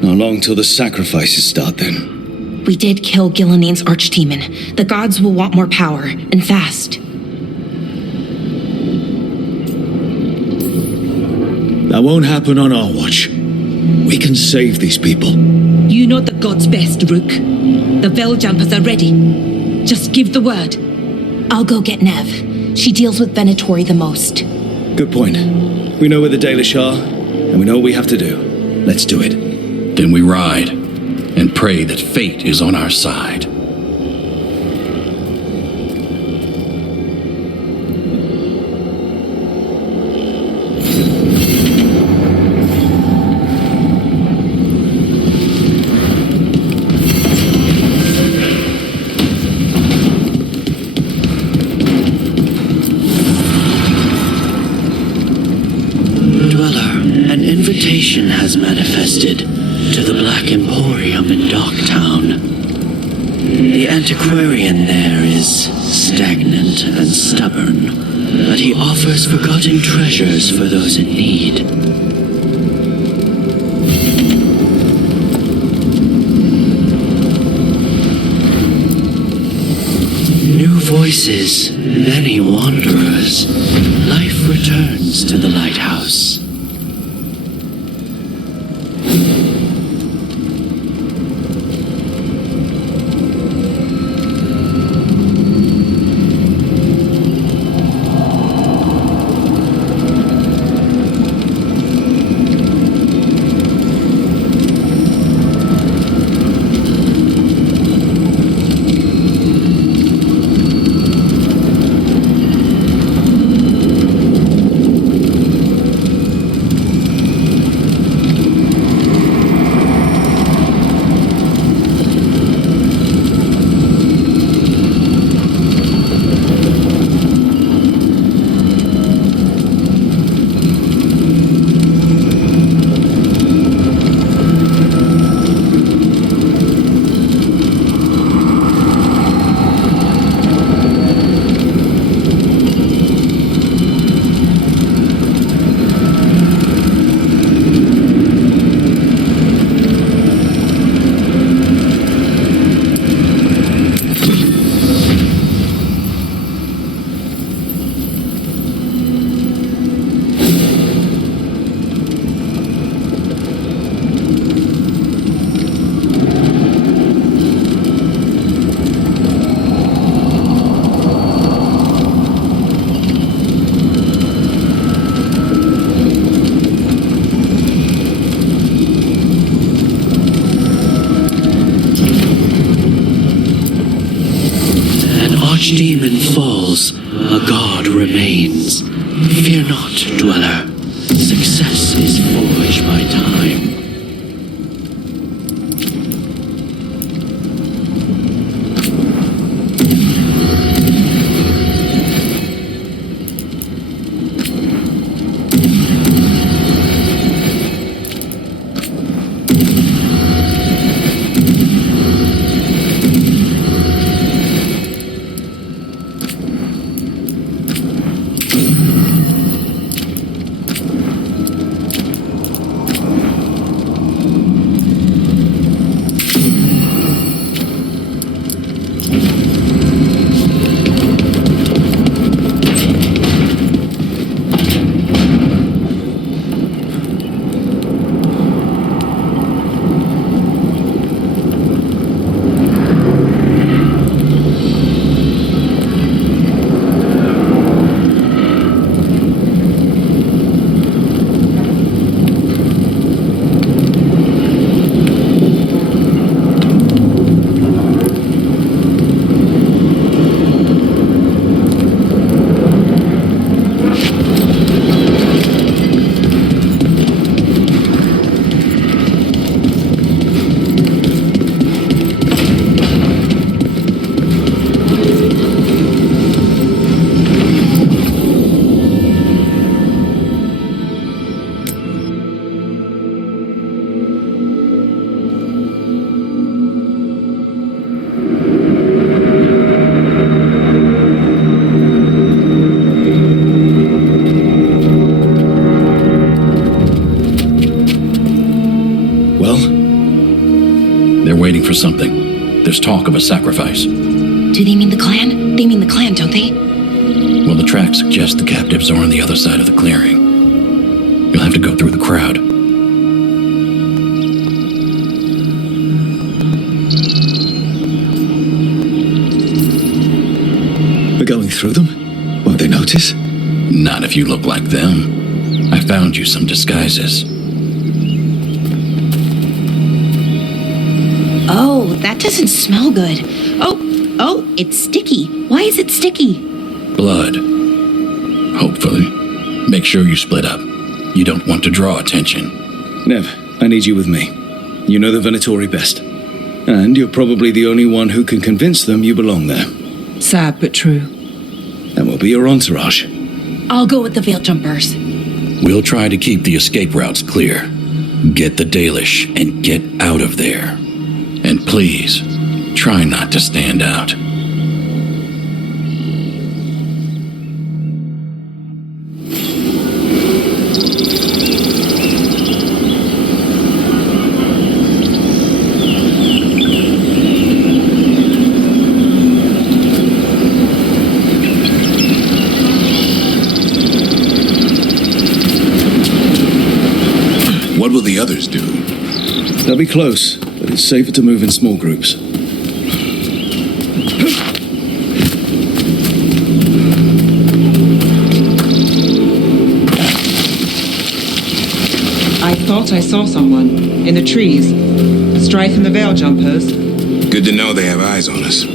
Not long till the sacrifices start, then. We did kill Gilnean's archdemon. The gods will want more power, and fast. That won't happen on our watch. We can save these people. You know the gods best, Rook. The Veiljumpers are ready. Just give the word. I'll go get Nev. She deals with Venatori the most. Good point. We know where the Dalish are, and we know what we have to do. Let's do it. Then we ride, and pray that fate is on our side. Has manifested to the Black Emporium in Docktown. The antiquarian there is stagnant and stubborn, but he offers forgotten treasures for those in need. New voices, many wanderers. Life returns to the lighthouse. archdemon falls, a god remains. Fear not, dweller. Success is forged by time. For something. There's talk of a sacrifice. Do they mean the clan? They mean the clan, don't they? Well, the tracks suggest the captives are on the other side of the clearing. You'll have to go through the crowd. We're going through them? Won't they notice? Not if you look like them. I found you some disguises. Oh, that doesn't smell good. Oh, it's sticky. Why is it sticky? Blood. Hopefully. Make sure you split up. You don't want to draw attention. Nev, I need you with me. You know the Venatori best. And you're probably the only one who can convince them you belong there. Sad but true. And we'll be your entourage. I'll go with the Veil Jumpers. We'll try to keep the escape routes clear. Get the Dalish and get out of there. And please, try not to stand out. What will the others do? They'll be close, but it's safer to move in small groups. I thought I saw someone in the trees, strafing the Veil Jumpers. Good to know they have eyes on us.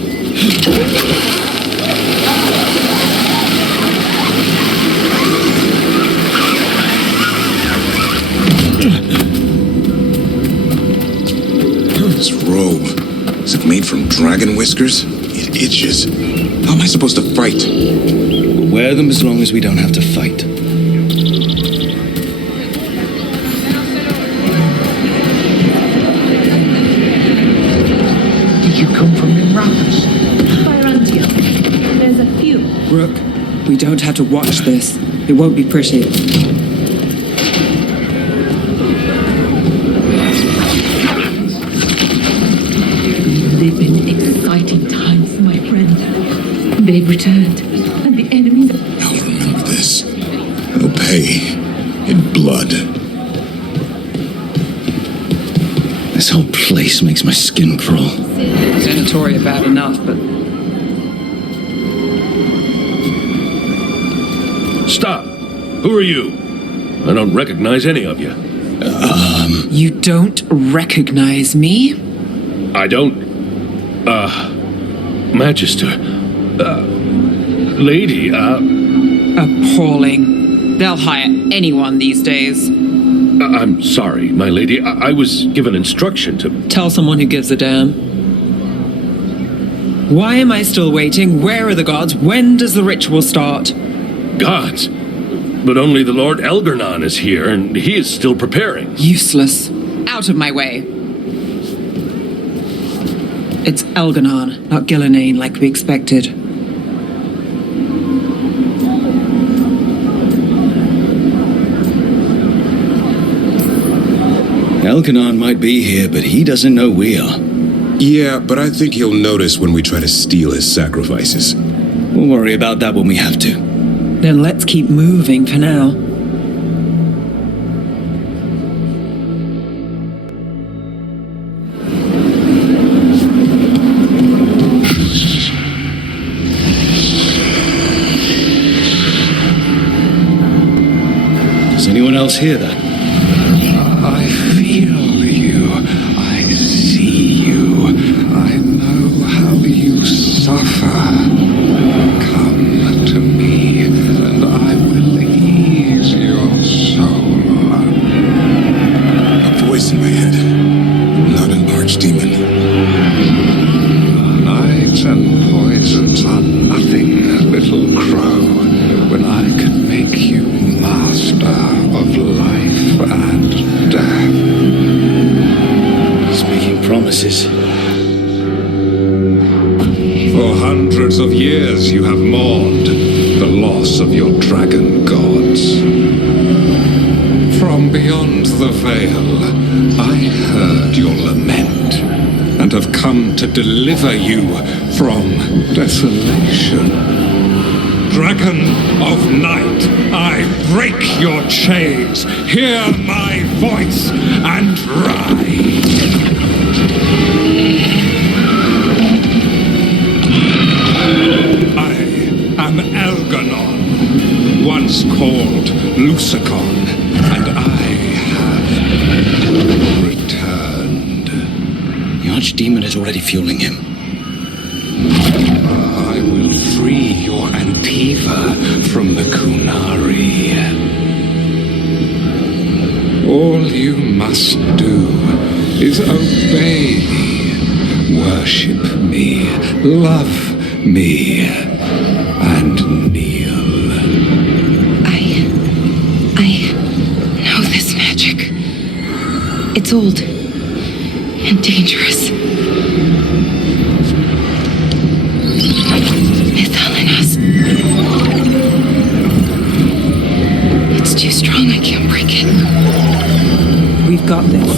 This robe, is it made from dragon whiskers? It itches. How am I supposed to fight? We'll wear them as long as we don't have to fight. Did you come from in rapids? There's a few. Rook, we don't have to watch this. It won't be pretty. They've been exciting times, my friend. They've returned, and the enemies... I'll remember this. I'll pay in blood. This whole place makes my skin crawl. Venatori are bad enough, but... Stop! Who are you? I don't recognize any of you. You don't recognize me? I don't... Magister, Lady, Appalling. They'll hire anyone these days. I'm sorry, my lady. I was given instruction to... Tell someone who gives a damn. Why am I still waiting? Where are the gods? When does the ritual start? Gods? But only the Lord Elgarnon is here, and he is still preparing. Useless. Out of my way. It's Elgarnon, not Gillenane like we expected. Elgarnon might be here, but he doesn't know we are. Yeah, but I think he'll notice when we try to steal his sacrifices. We'll worry about that when we have to. Then let's keep moving for now. Does anyone else hear that? I feel you. I see you. I know how you suffer. Come to me, and I will ease your soul. A voice in my head. Not an archdemon. Night and poisons are nothing, little crow, when I can make you master of life and death. He's making promises. For hundreds of years you have mourned the loss of your dragon gods. From beyond the veil, I heard your lament and have come to deliver you from desolation. Dragon of night, I break your chains. Hear my voice and ride. I am Elgarnon, once called Lucicon, and I have returned. The archdemon is already fueling him. I will free your Antiva from the Kunari. All you must do is obey me, worship me, love me, and kneel. I know this magic. It's old and dangerous. It's too strong, I can't break it. We've got this.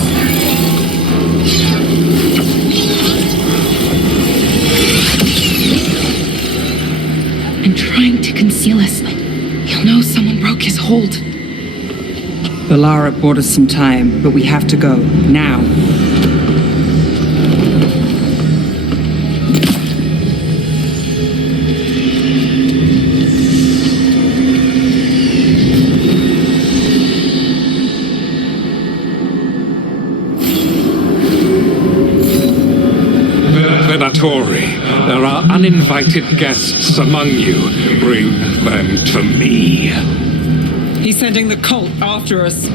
I'm trying to conceal us. He'll know someone broke his hold. Valara bought us some time, but we have to go. Now. There are uninvited guests among you. Bring them to me. He's sending the cult after us.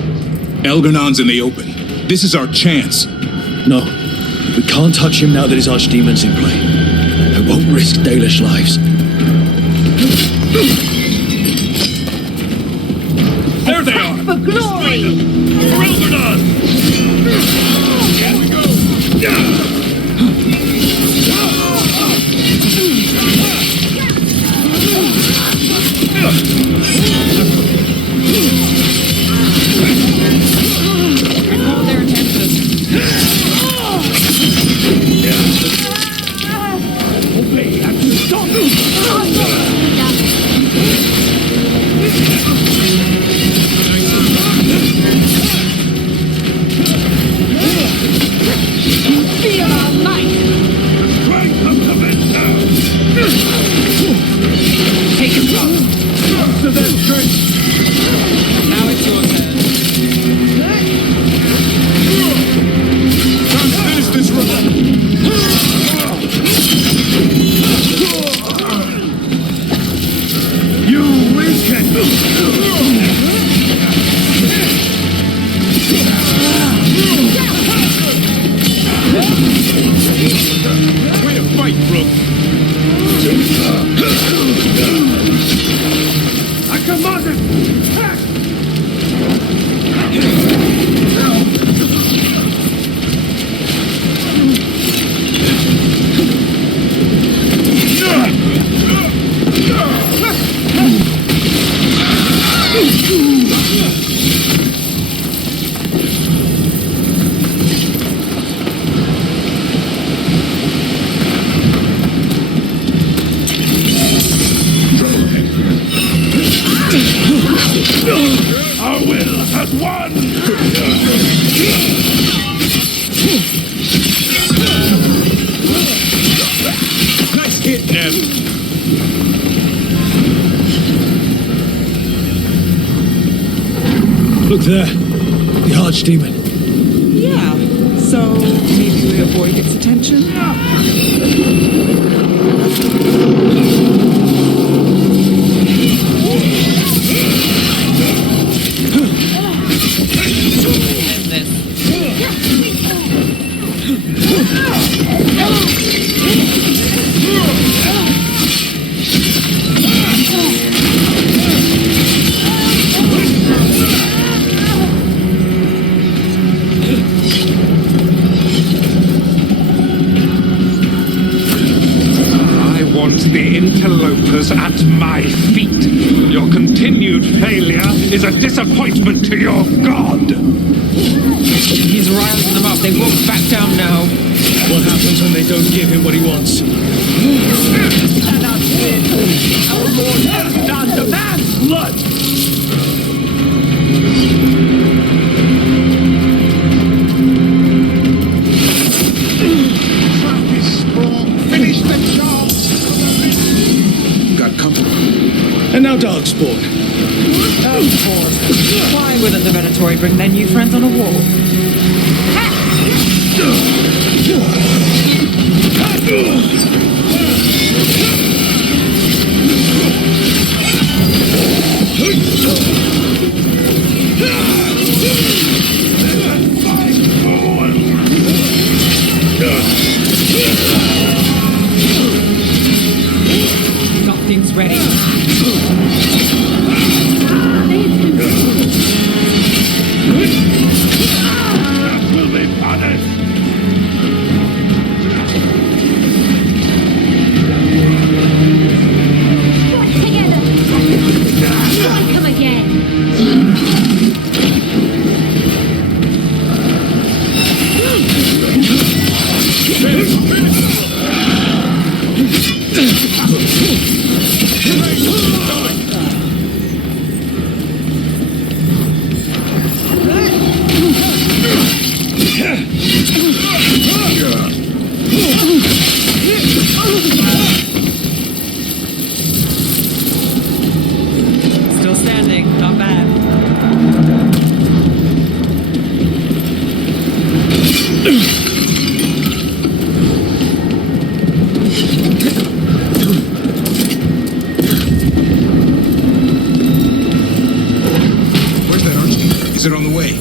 Elgarnon's in the open. This is our chance. No, we can't touch him now that his archdemon's in play. I won't risk Dalish lives. There they are! For glory! Elgarnon! Here we go! one! Nice hit, Neb. Look there. The archdemon. Yeah, so maybe we avoid its attention? The interlopers at my feet. Your continued failure is a disappointment to your god. He's riling them up. They won't back down now. What happens when they don't give him what he wants? Cannot win. Our Lord Elgnon demands blood. Trap is strong. Finish the job. Got company. And now Darkspawn. Of course. Why wouldn't the Venatori bring their new friends on a wall? Got things ready. Will be punished! Together! Come again! Still standing. Not bad. Where's that archdemon? Is it on the way?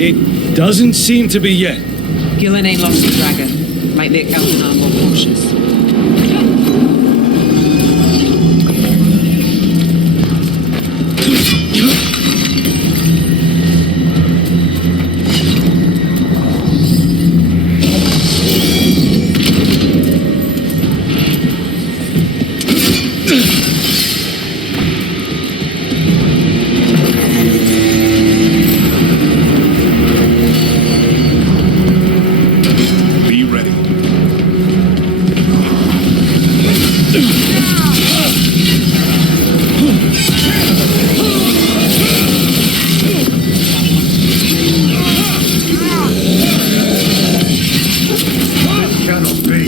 It doesn't seem to be yet. Gillen ain't lost the dragon. Might make Elgnon more cautious. Be ready. This cannot be.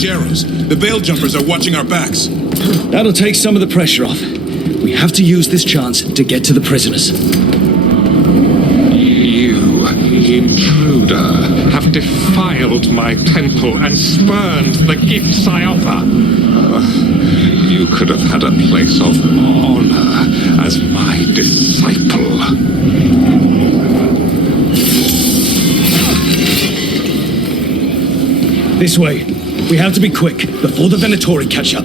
flash arrows. The veil jumpers are watching our backs. That'll take some of the pressure off. We have to use this chance to get to the prisoners. You, intruder, have defiled my temple and spurned the gifts I offer. You could have had a place of honor as my disciple. This way. We have to be quick before the Venatori catch up.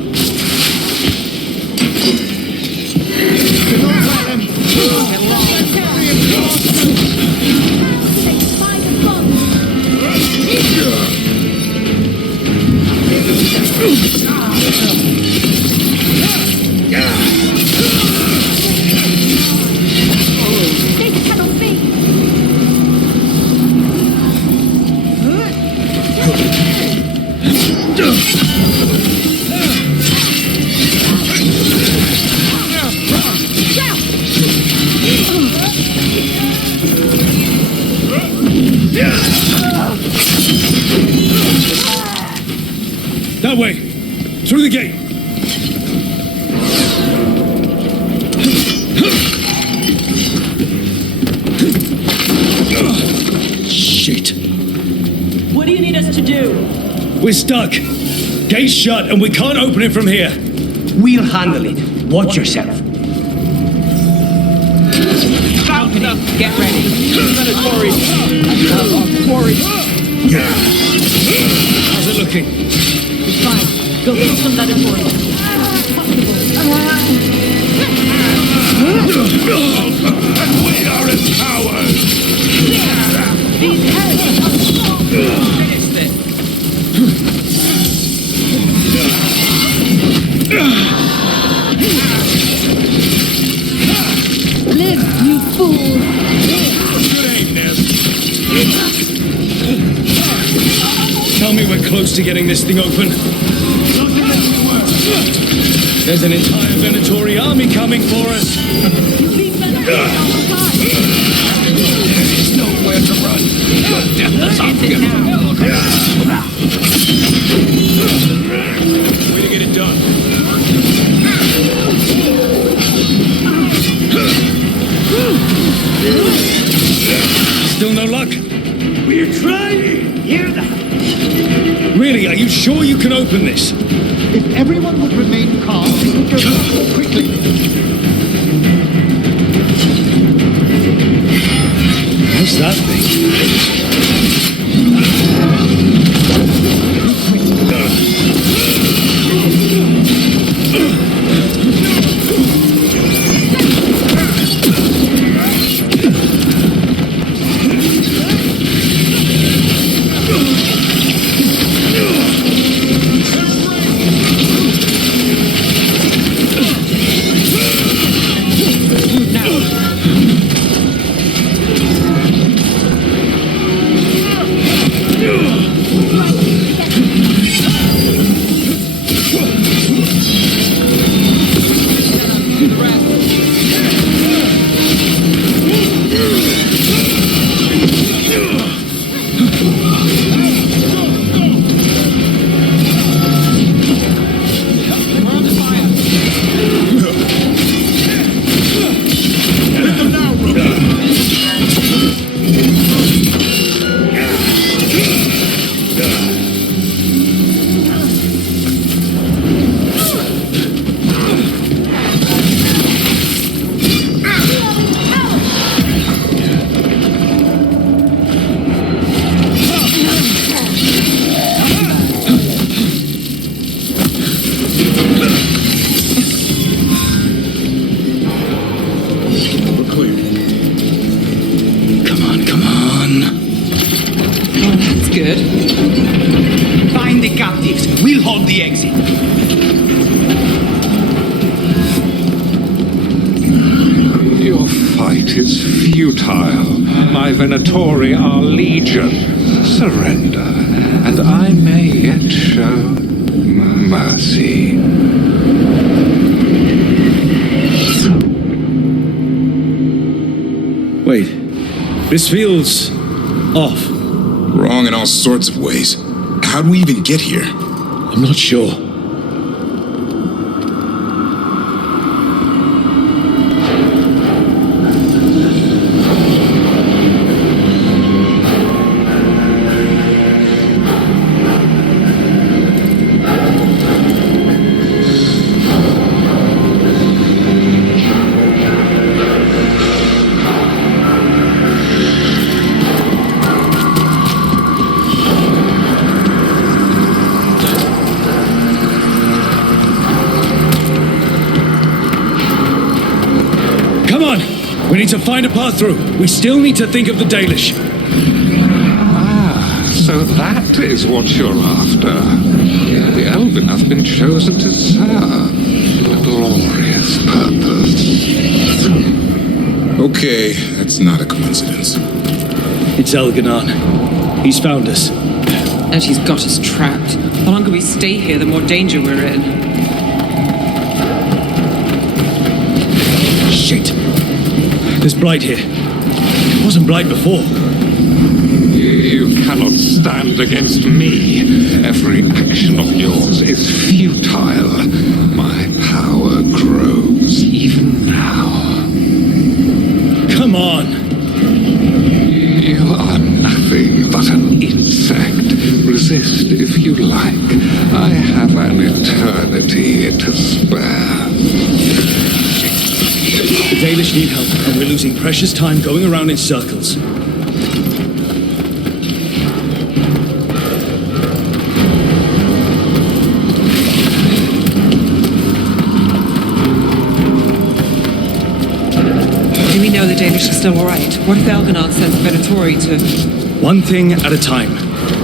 That way! Through the gate! Shit. What do you need us to do? We're stuck. Gate's shut and we can't open it from here. We'll handle it. Watch yourself. Company, get ready. Venatori. Quarry. How's it looking? It's fine. Go get some Venatori. And we are empowered! These heads are strong! Finish this! Live, you fool! Good aim, Nez. Tell me we're close to getting this thing open. There's an entire Venatori army coming for us. There's nowhere to run. Death is obvious. Way to get it done. Still no luck? We're trying! Hear that? Really, are you sure you can open this? If everyone would remain calm, it would go more quickly. What's that thing? Venatori are legion. Surrender, and I may yet show mercy. Wait, this feels off. Wrong in all sorts of ways. How'd we even get here? I'm not sure. We need to find a path through. We still need to think of the Dalish. Ah, so that is what you're after. The Elven has been chosen to serve a glorious purpose. Okay, that's not a coincidence. It's Elganon. He's found us. And he's got us trapped. The longer we stay here, the more danger we're in. Shit! There's blight here. It wasn't blight before. You cannot stand against me. Every action of yours is futile. My power grows even now. Come on! You are nothing but an insect. Resist if you like. I have an eternity to spare. The Dalish need help, and we're losing precious time going around in circles. Do we know the Dalish are still alright? What if Elganon sends Venatori to... One thing at a time.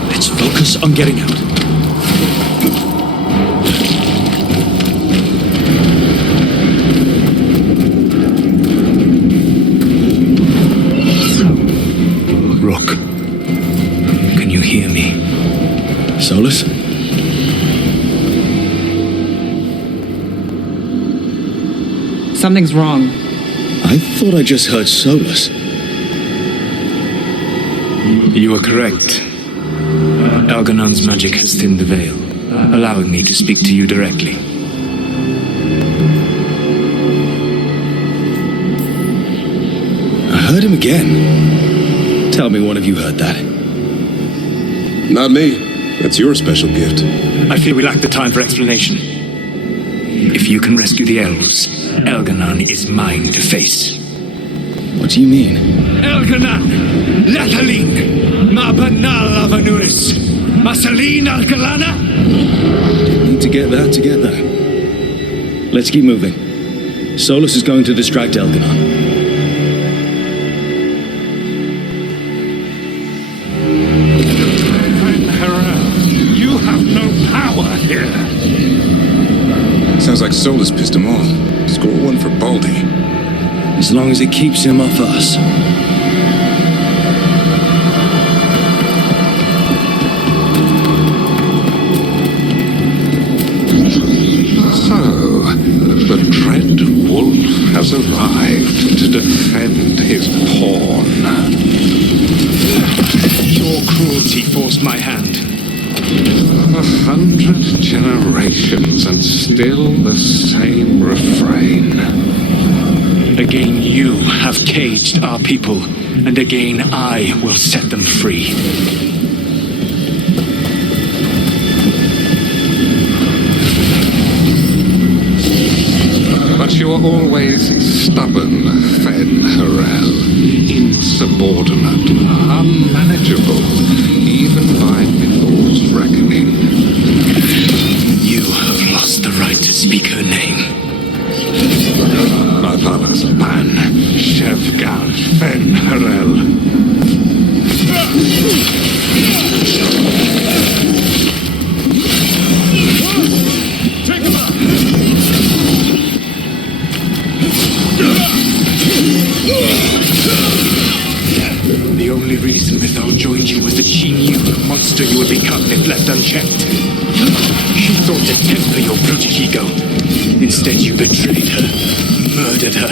Let's focus on getting out. Hear me. Solus? Something's wrong. I thought I just heard Solus. You are correct. Elganon's magic has thinned the veil, allowing me to speak to you directly. I heard him again. Tell me one of you heard that. Not me. That's your special gift. I fear we lack the time for explanation. If you can rescue the elves, Elganon is mine to face. What do you mean? Elganon! Lathalin! Mabanal Avanuris! Masalin Algalana! Need to get that together. Let's keep moving. Solus is going to distract Elganon. Sounds like Solus pissed him off. Score one for Baldy. As long as it keeps him off us. So, the dread wolf has arrived to defend his pawn. Your cruelty forced my hand. 100 generations and still the same refrain. Again you have caged our people, and again I will set them free. But you are always stubborn, Fen'Harel. Insubordinate, unmanageable, even by Mithr's reckoning. You have lost the right to speak her name. Mavalas Ban, Shevgar Fen'Harel. Take him out! The only reason Mithal joined you was that she knew the monster you would become if left unchecked. She thought to temper your brutish ego. Instead, you betrayed her, murdered her.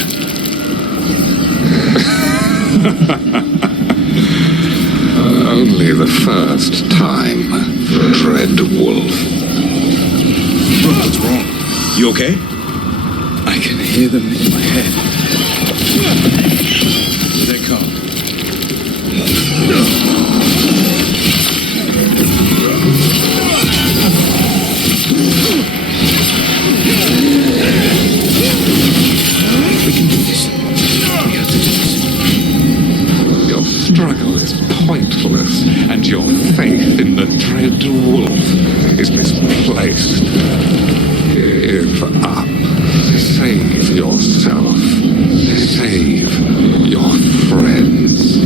Only the first time, Dread Wolf. What's wrong? You okay? I can hear them in my head. Here they come. We can do this. We have to do this. Your struggle is pointless, and your faith in the dread wolf is misplaced. Give up. Save yourself. Save your friends.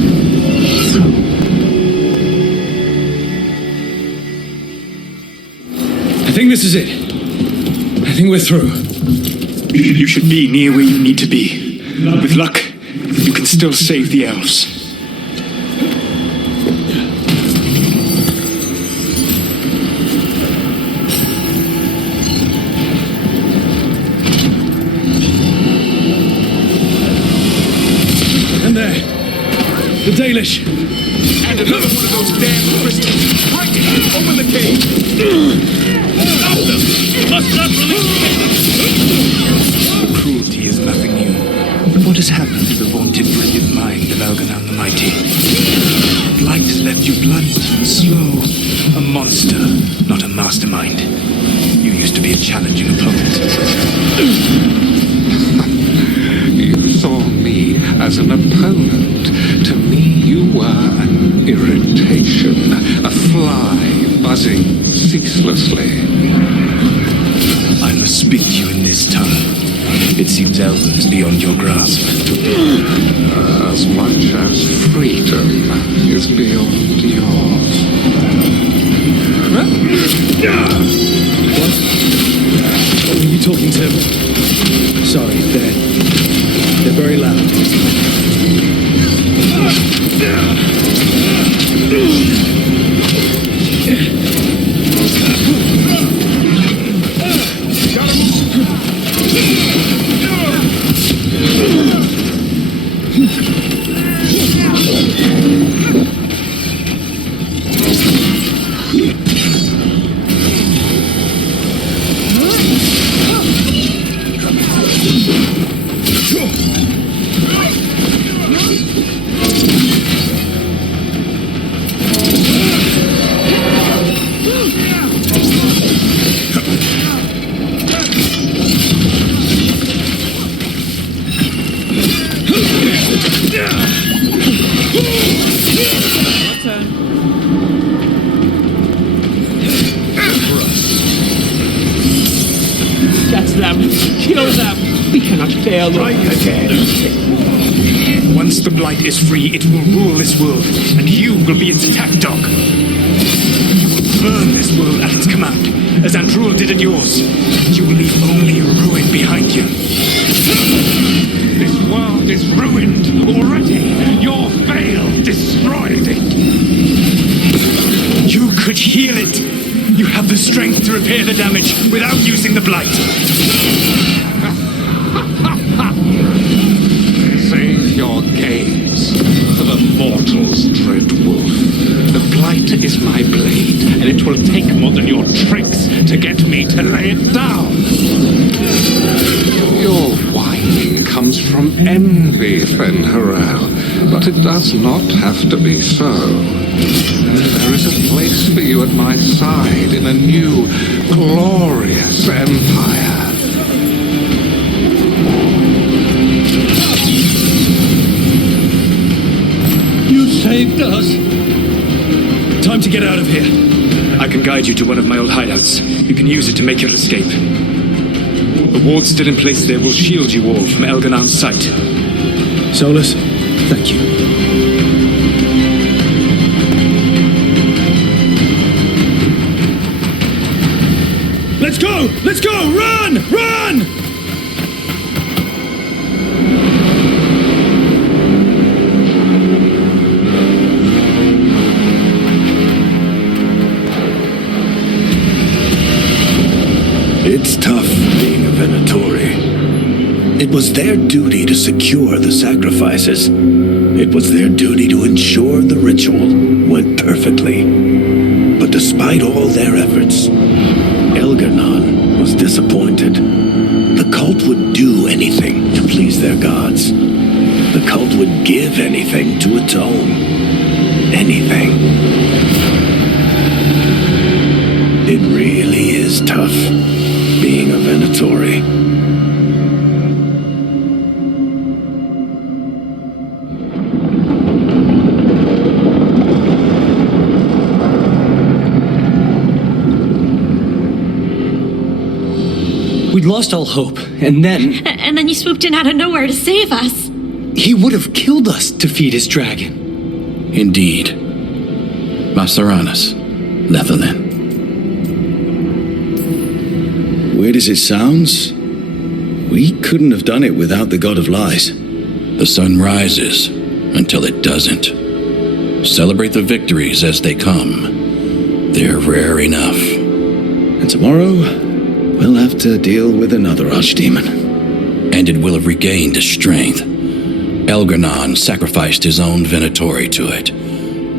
I think this is it. I think we're through. You should be near where you need to be. With luck, you can still save the elves. And there. The Dalish. And another one of those damn crystals. Right! Open the cage! Stop them! You must not release the Cruelty is nothing new. But what has happened to the vaunted brilliant mind of Elganon the Mighty? Blight has left you blunt and slow. A monster, not a mastermind. You used to be a challenging opponent. You saw me as an opponent. To me, you were an irritation, a fly buzzing ceaselessly. I must speak to you in this tongue. It seems Elven is beyond your grasp. As much as freedom is beyond yours. What? What were you talking to? Sorry, they're very loud. That's them. Kill them. We cannot fail. Right again. Once the Blight is free, it will rule this world, and you will be its attack dog. You will burn this world at its command, as Andrul did at yours. You will leave only ruin behind you. This world is ruined already. Your veil destroyed it. You could heal it. You have the strength to repair the damage without using the Blight. Save your gaze for the mortal's dread wolf. The Blight is my blade, and it will take more than your tricks to get me to lay it down. Your whining comes from envy, Fenharel, but it does not have to be so. There is a place for you at my side in a new, glorious empire. You saved us. Time to get out of here. I can guide you to one of my old hideouts. You can use it to make your escape. The ward still in place there will shield you all from Elganon's sight. Solus, thank you. Let's go! Let's go! Run! Run! It's tough being a Venatori. It was their duty to secure the sacrifices. It was their duty to ensure the ritual went perfectly. But despite all their efforts, Elganon was was disappointed. The cult would do anything to please their gods. The cult would give anything to atone. Anything. It really is tough being a Venatori. We'd lost all hope, and then... And then you swooped in out of nowhere to save us. He would have killed us to feed his dragon. Indeed. Masaranas, Lethalin. Weird as it sounds, we couldn't have done it without the God of Lies. The sun rises until it doesn't. Celebrate the victories as they come. They're rare enough. And tomorrow, we'll have to deal with another archdemon. And it will have regained its strength. Elgar'nan sacrificed his own Venatori to it,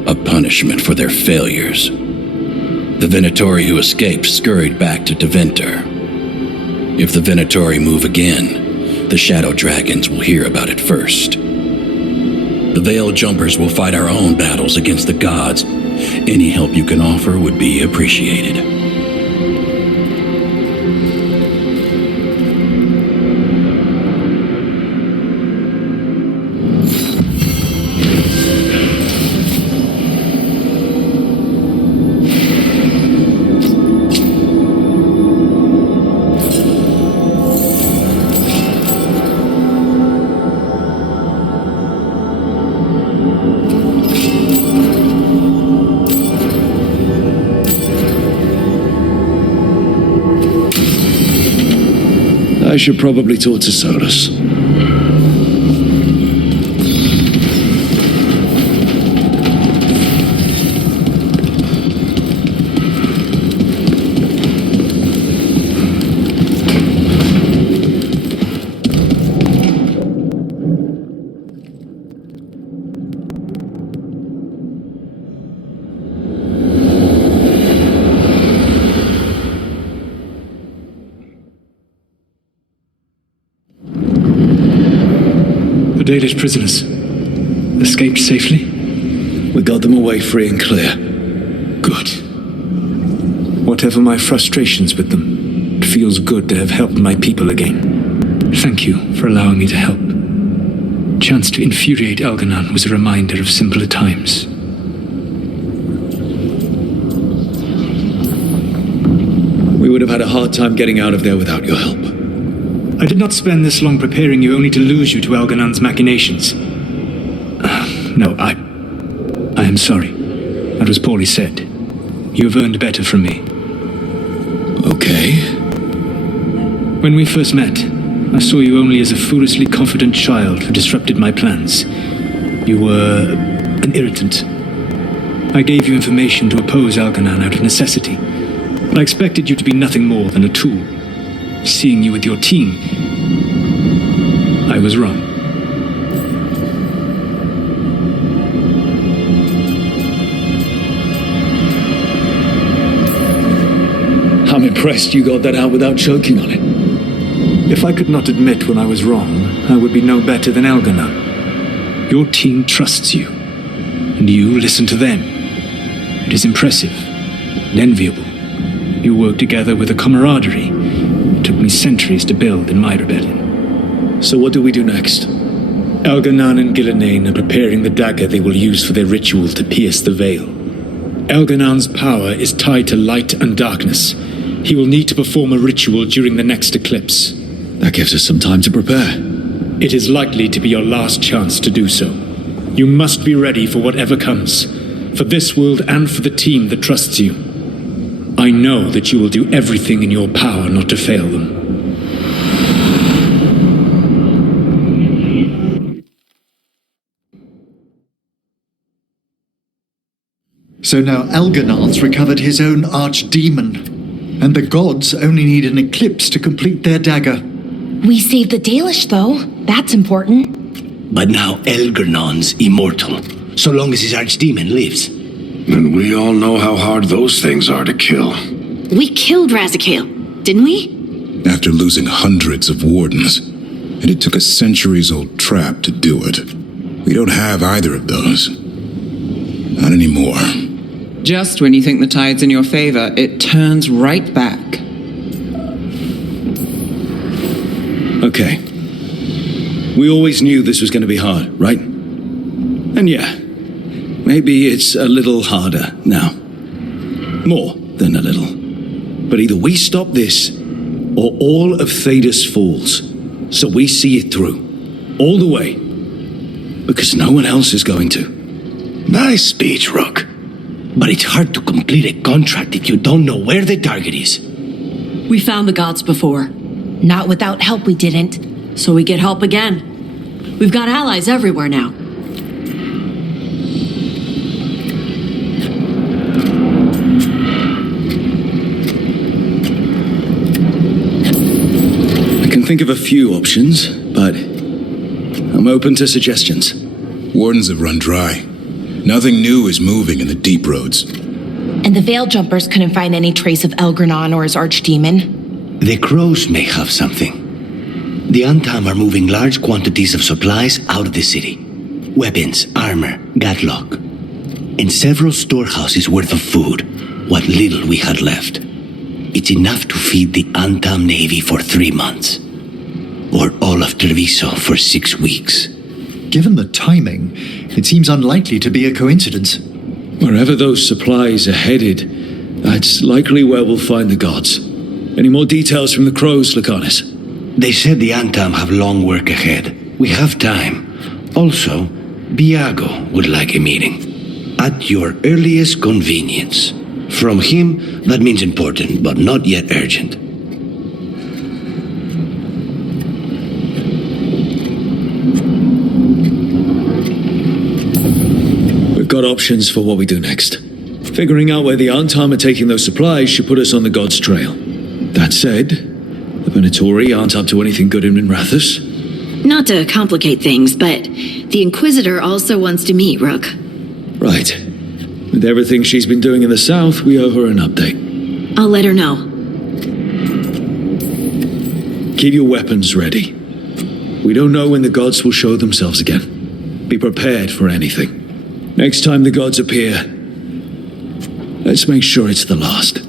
a punishment for their failures. The Venatori who escaped scurried back to Deventer. If the Venatori move again, the Shadow Dragons will hear about it first. The Veil Jumpers will fight our own battles against the gods. Any help you can offer would be appreciated. I should probably talk to Solus. The Dalish prisoners escaped safely? We got them away free and clear. Good. Whatever my frustrations with them, it feels good to have helped my people again. Thank you for allowing me to help. Chance to infuriate Elgar'nan was a reminder of simpler times. We would have had a hard time getting out of there without your help. I did not spend this long preparing you only to lose you to Elgar'nan's machinations. No, I am sorry. That was poorly said. You have earned better from me. Okay. When we first met, I saw you only as a foolishly confident child who disrupted my plans. You were an irritant. I gave you information to oppose Elgar'nan out of necessity, but I expected you to be nothing more than a tool. Seeing you with your team, I was wrong. I'm impressed you got that out without choking on it. If I could not admit when I was wrong, I would be no better than Elgar'nan. Your team trusts you, and you listen to them. It is impressive and enviable. You work together with a camaraderie it took me centuries to build in my rebellion. So what do we do next? Elgar'nan and Ghilanane are preparing the dagger they will use for their ritual to pierce the veil. Elgar'nan's power is tied to light and darkness. He will need to perform a ritual during the next eclipse. That gives us some time to prepare. It is likely to be your last chance to do so. You must be ready for whatever comes, for this world and for the team that trusts you. I know that you will do everything in your power not to fail them. So now Elgar'nan's recovered his own archdemon, and the gods only need an eclipse to complete their dagger. We saved the Dalish, though. That's important. But now Elgar'nan's immortal, so long as his archdemon lives. And we all know how hard those things are to kill. We killed Razikale, didn't we? after losing hundreds of wardens. And it took a centuries-old trap to do it. We don't have either of those. Not anymore. Just when you think the tide's in your favor, it turns right back. Okay. We always knew this was going to be hard, right? And yeah, maybe it's a little harder now. More than a little. But either we stop this, or all of Thedas falls. So we see it through. All the way. Because no one else is going to. Nice speech, Rook. But it's hard to complete a contract if you don't know where the target is. We found the gods before. Not without help, we didn't. So we get help again. We've got allies everywhere now. I can think of a few options, but I'm open to suggestions. Wardens have run dry. Nothing new is moving in the deep roads. And the Veil Jumpers couldn't find any trace of Elgranon or his archdemon? The crows may have something. The Antam are moving large quantities of supplies out of the city. Weapons, armor, gatlock. And several storehouses worth of food, what little we had left. It's enough to feed the Antam Navy for 3 months. Or all of Treviso for 6 weeks. Given the timing, it seems unlikely to be a coincidence. Wherever those supplies are headed, that's likely where we'll find the gods. Any more details from the crows, Lucanus? They said the Antam have long work ahead. We have time. Also, Biago would like a meeting. At your earliest convenience. From him, that means important, but not yet urgent. We've got options for what we do next. Figuring out where the Antam are taking those supplies should put us on the gods' trail. That said, the Venatori aren't up to anything good in Minrathous. Not to complicate things, but the Inquisitor also wants to meet Rook. Right. With everything she's been doing in the south, we owe her an update. I'll let her know. Keep your weapons ready. We don't know when the gods will show themselves again. Be prepared for anything. Next time the gods appear, let's make sure it's the last.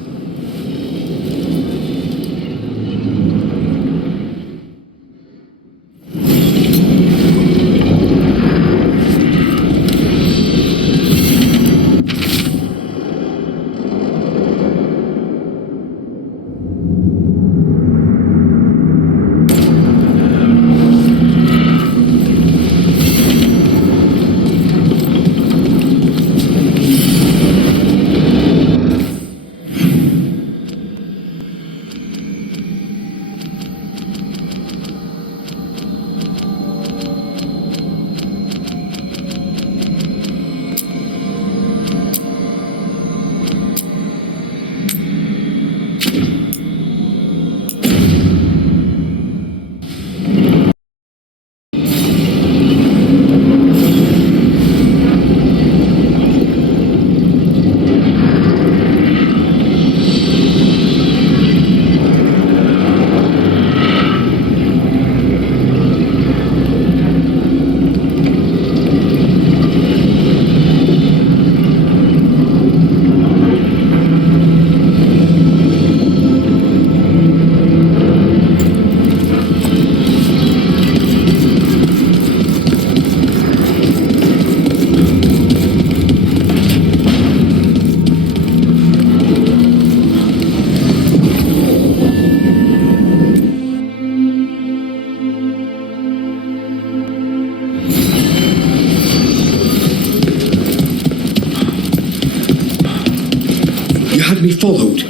had me followed.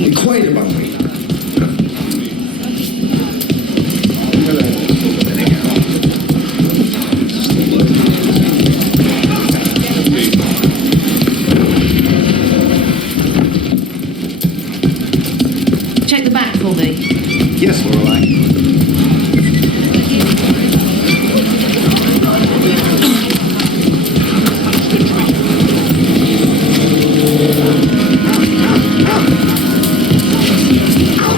Inquired about me. Check the back for me. Yes, Lorelei.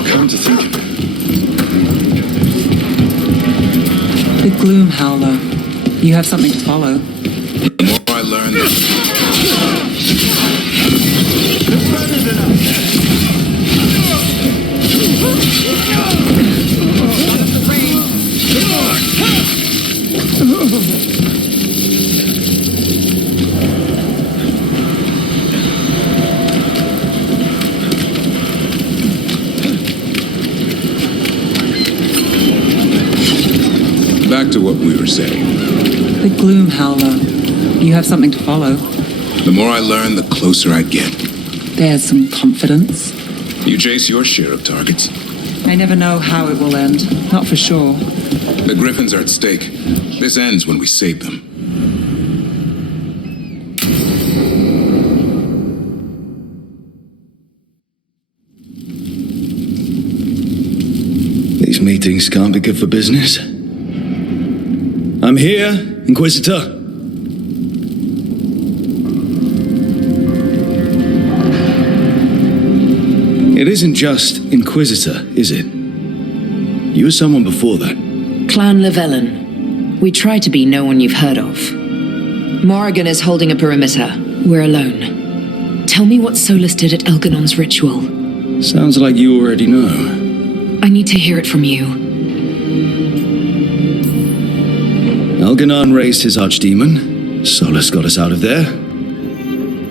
Come to think of it, gloom, Howler. You have something to follow. The more I learn, back to what we were saying. The gloom, Howler. You have something to follow. The more I learn, the closer I get. There's some confidence. You chase your share of targets. I never know how it will end. Not for sure. The Griffins are at stake. This ends when we save them. These meetings can't be good for business. I'm here, Inquisitor. It isn't just Inquisitor, is it? You were someone before that. Clan Llewellyn. We try to be no one you've heard of. Morrigan is holding a perimeter. We're alone. Tell me what Solus did at Elganon's ritual. Sounds like you already know. I need to hear it from you. Elganon raised his archdemon. Solus got us out of there.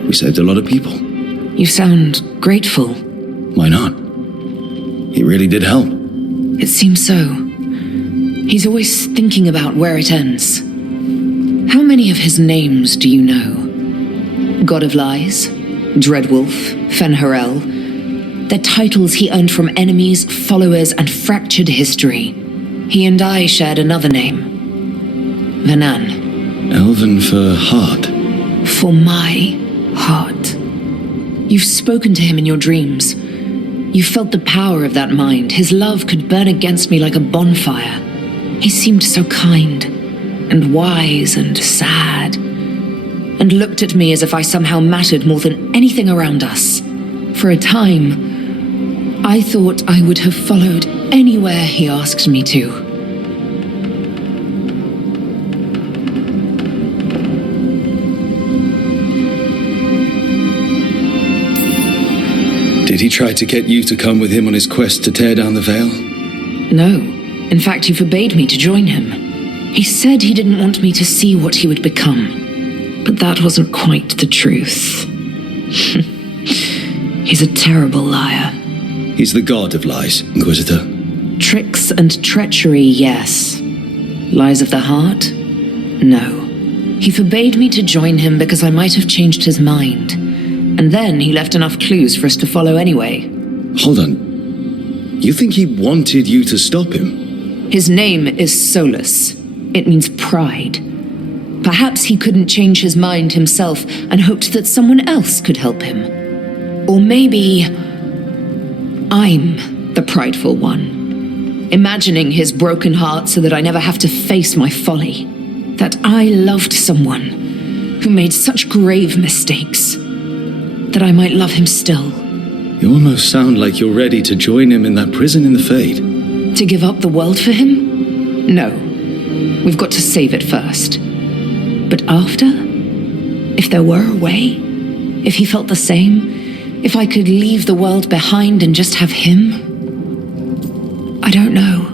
We saved a lot of people. You sound grateful. Why not? He really did help. It seems so. He's always thinking about where it ends. How many of his names do you know? God of Lies, Dreadwolf, Fen'Harel. They're titles he earned from enemies, followers, and fractured history. He and I shared another name. Venan. Elven for heart. For my heart. You've spoken to him in your dreams. You felt the power of that mind. His love could burn against me like a bonfire. He seemed so kind, and wise, and sad, and looked at me as if I somehow mattered more than anything around us. For a time, I thought I would have followed anywhere he asked me to. Did he try to get you to come with him on his quest to tear down the Veil? No. In fact, he forbade me to join him. He said he didn't want me to see what he would become. But that wasn't quite the truth. He's a terrible liar. He's the god of lies, Inquisitor. Tricks and treachery, yes. Lies of the heart? No. He forbade me to join him because I might have changed his mind. And then he left enough clues for us to follow anyway. Hold on. You think he wanted you to stop him? His name is Solus. It means pride. Perhaps he couldn't change his mind himself and hoped that someone else could help him. Or maybe I'm the prideful one, imagining his broken heart so that I never have to face my folly. That I loved someone who made such grave mistakes, that I might love him still. You almost sound like you're ready to join him in that prison in the Fade. To give up the world for him? No. We've got to save it first. But after? If there were a way? If he felt the same? If I could leave the world behind and just have him? I don't know.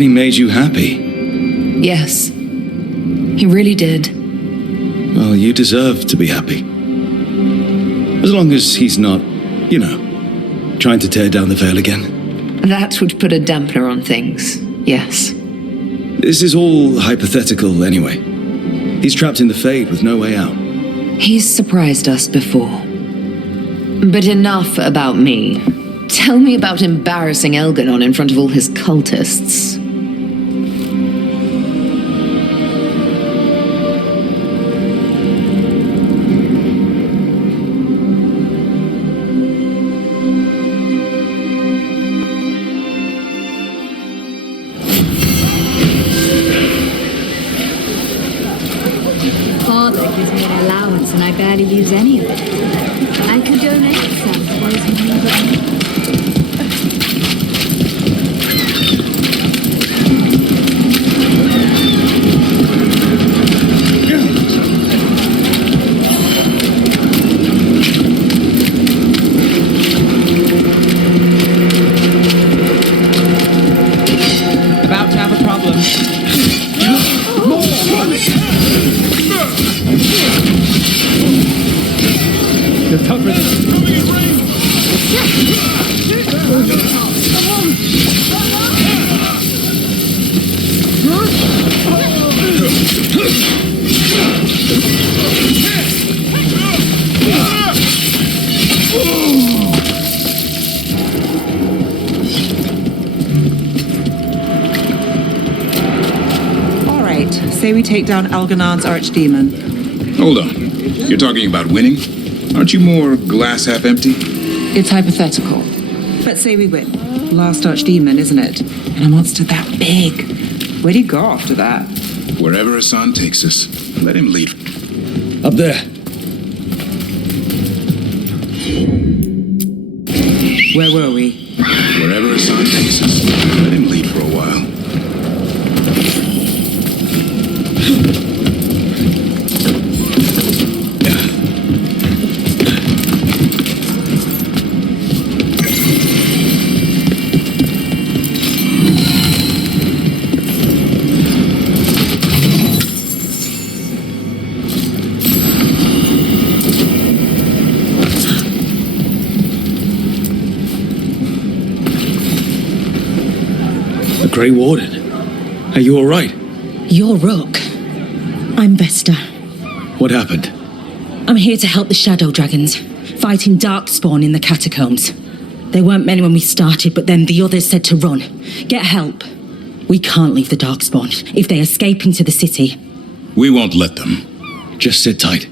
Made you happy? Yes. He really did. Well, you deserve to be happy. As long as he's not, trying to tear down the Veil again. That would put a dampener on things, yes. This is all hypothetical anyway. He's trapped in the Fade with no way out. He's surprised us before. But enough about me. Tell me about embarrassing Elganon in front of all his cultists. barely use any of it. I could donate some to those who need it. About to have a problem. You're tougher than... All right, say we take down Elganon's archdemon. Hold on. You're talking about winning? Aren't you more glass half empty? It's hypothetical. But say we win. Last archdemon, isn't it? And a monster that big. Where do you go after that? Wherever Hassan takes us, let him lead. Up there. Where were we? Wherever Hassan takes us, let him lead for a while. Grey Warden, are you all right? You're Rook. I'm Vesta. What happened? I'm here to help the Shadow Dragons, fighting Darkspawn in the catacombs. There weren't many when we started, but then the others said to run. Get help. We can't leave the Darkspawn. If they escape into the city... We won't let them. Just sit tight.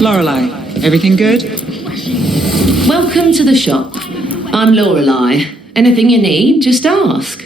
Lorelei, everything good? Welcome to the shop. I'm Lorelei. Anything you need, just ask.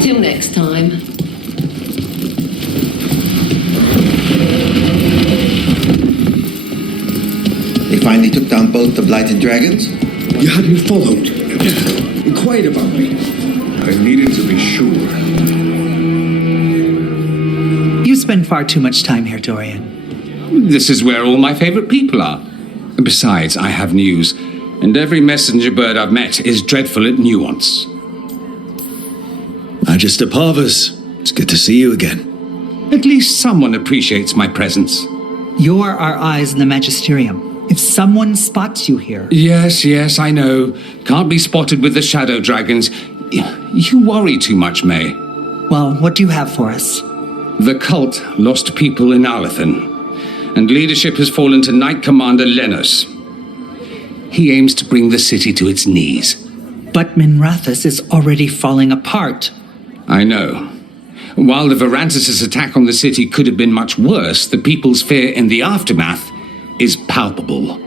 Till next time. They finally took down both the blighted dragons? You had me followed. Inquired about me. I needed to be sure. You spend far too much time here, Dorian. This is where all my favorite people are. Besides, I have news, and every messenger bird I've met is dreadful at nuance. Magister Parvus, it's good to see you again. At least someone appreciates my presence. You're our eyes in the Magisterium. If someone spots you here... Yes, I know. Can't be spotted with the Shadow Dragons. You worry too much, May. Well, what do you have for us? The cult lost people in Alathan. and leadership has fallen to Knight Commander Lenos. He aims to bring the city to its knees. But Minrathous is already falling apart. I know. While the Varantis' attack on the city could have been much worse, the people's fear in the aftermath is palpable.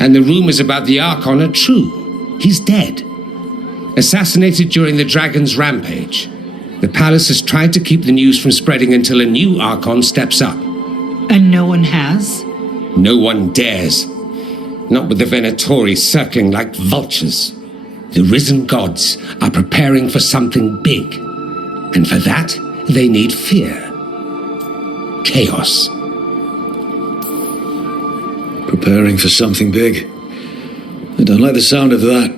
And the rumors about the Archon are true. He's dead. Assassinated during the Dragon's rampage. The palace has tried to keep the news from spreading until a new Archon steps up. And no one has? No one dares. Not with the Venatori circling like vultures. The risen gods are preparing for something big. And for that, they need fear. Chaos. Preparing for something big? I don't like the sound of that.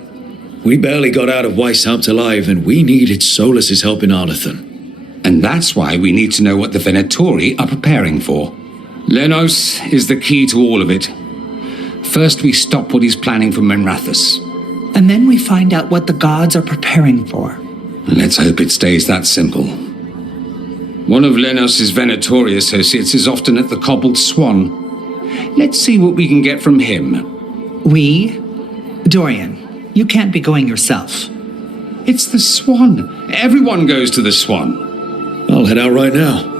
We barely got out of Weishaupt alive, and we needed Solas's help in Arlathan. And that's why we need to know what the Venatori are preparing for. Lenos is the key to all of it. First, we stop what he's planning for Minrathous. And then we find out what the gods are preparing for. Let's hope it stays that simple. One of Lenos' Venatori associates is often at the Cobbled Swan. Let's see what we can get from him. We? Dorian, you can't be going yourself. It's the Swan. Everyone goes to the Swan. I'll head out right now.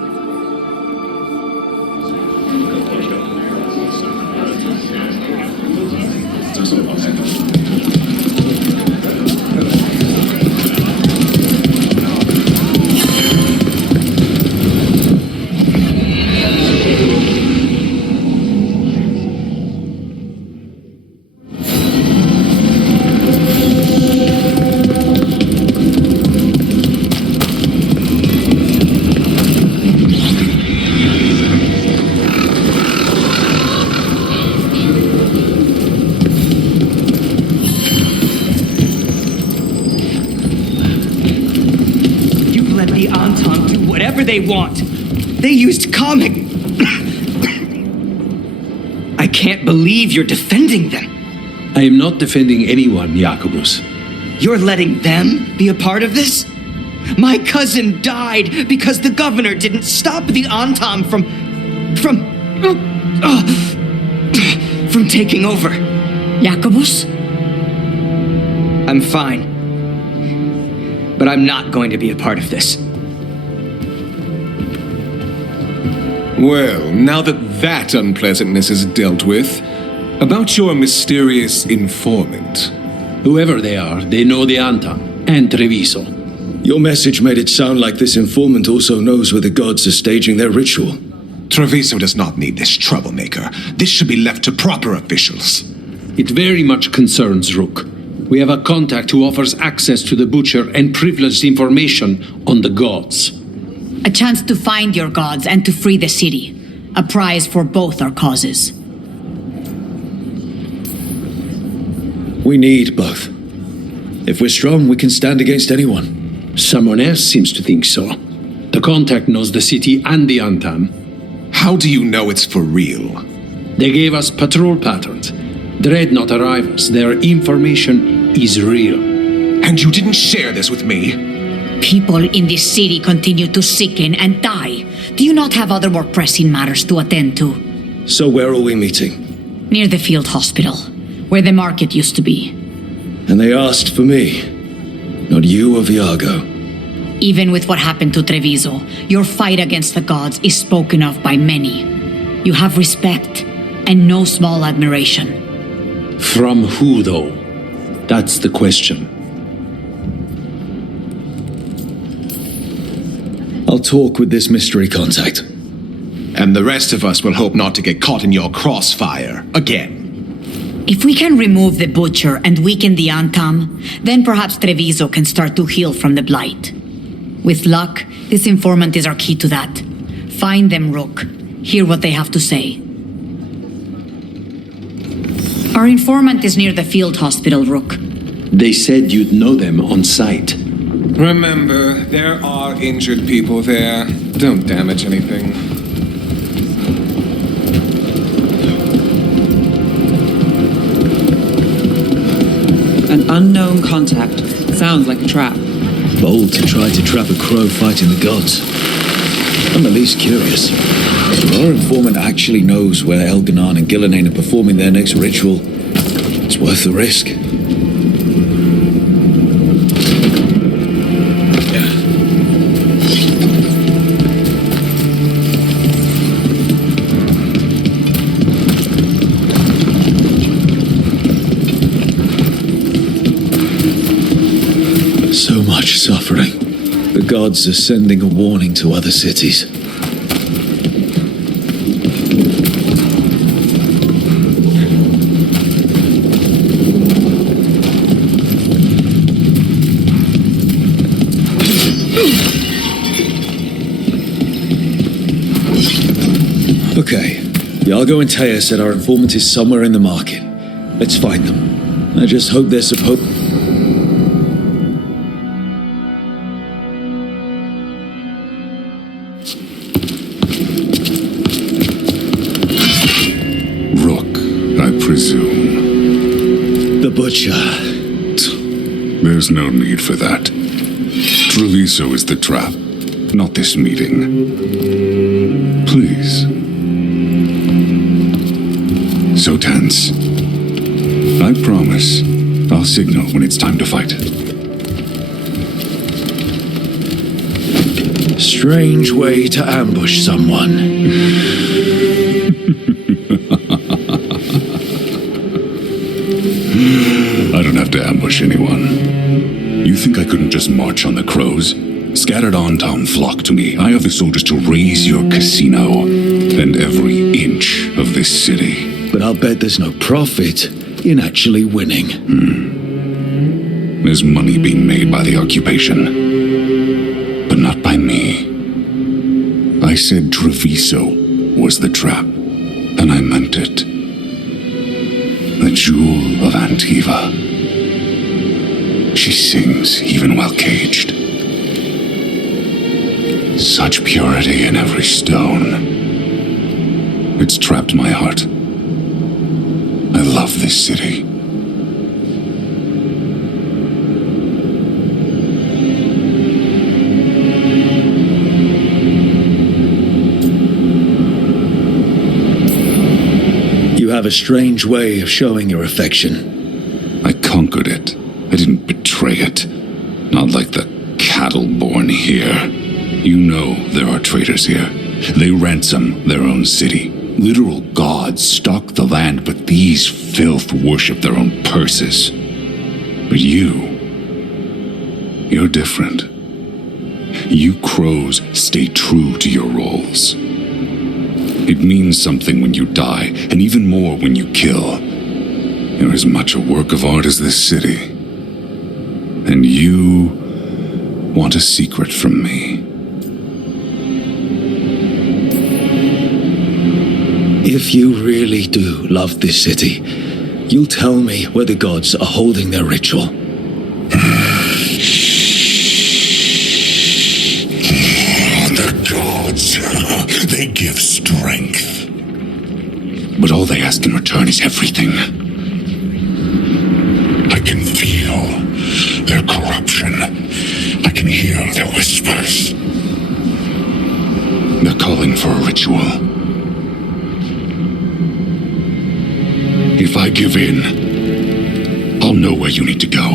They want. They used comic. I can't believe you're defending them. I am not defending anyone, Jacobus. You're letting them be a part of this? My cousin died because the governor didn't stop the Antam from taking over. Jacobus? I'm fine. But I'm not going to be a part of this. Well, now that unpleasantness is dealt with, about your mysterious informant. Whoever they are, they know the Antam and Treviso. Your message made it sound like this informant also knows where the gods are staging their ritual. Treviso does not need this troublemaker. This should be left to proper officials. It very much concerns Rook. We have a contact who offers access to the Butcher and privileged information on the gods. A chance to find your gods and to free the city. A prize for both our causes. We need both. If we're strong, we can stand against anyone. Someone else seems to think so. The contact knows the city and the Antam. How do you know it's for real? They gave us patrol patterns. Dreadnought arrivals. Their information is real. And you didn't share this with me? People in this city continue to sicken and die. Do you not have other more pressing matters to attend to? So where are we meeting? Near the field hospital, where the market used to be. And they asked for me, not you or Viago. Even with what happened to Treviso, your fight against the gods is spoken of by many. You have respect, and no small admiration. From who, though? That's the question. I'll talk with this mystery contact. And the rest of us will hope not to get caught in your crossfire again. If we can remove the Butcher and weaken the Antam, then perhaps Treviso can start to heal from the blight. With luck, this informant is our key to that. Find them, Rook. Hear what they have to say. Our informant is near the field hospital, Rook. They said you'd know them on sight. Remember, there are injured people there. Don't damage anything. An unknown contact. Sounds like a trap. Bold to try to trap a crow fighting the gods. I'm at least curious. If our informant actually knows where Elganon and Gillenane are performing their next ritual, it's worth the risk. So much suffering. The gods are sending a warning to other cities. Okay, Iago and Taya said our informant is somewhere in the market. Let's find them. I just hope they're supposed... I presume. The butcher. There's no need for that. Treviso is the trap, not this meeting. Please. So tense. I promise I'll signal when it's time to fight. Strange way to ambush someone. I don't have to ambush anyone. You think I couldn't just march on the crows? Scattered on town flock to me. I have the soldiers to raise your casino and every inch of this city. But I'll bet there's no profit in actually winning. There's money being made by the occupation, but not by me. I said Treviso was the trap, and I meant it. The jewel of Antiva. She sings even while caged. Such purity in every stone. It's trapped my heart. I love this city. You have a strange way of showing your affection. I conquered it. I didn't betray it. Not like the cattle born here. You know there are traitors here. They ransom their own city. Literal gods stalk the land, but these filth worship their own purses. But you're different. You crows stay true to your roles. It means something when you die, and even more when you kill. You're as much a work of art as this city. And you want a secret from me. If you really do love this city, you'll tell me where the gods are holding their ritual. The gods, they give strength. But all they ask in return is everything. I can feel their corruption. I can hear their whispers. They're calling for a ritual. If I give in, I'll know where you need to go.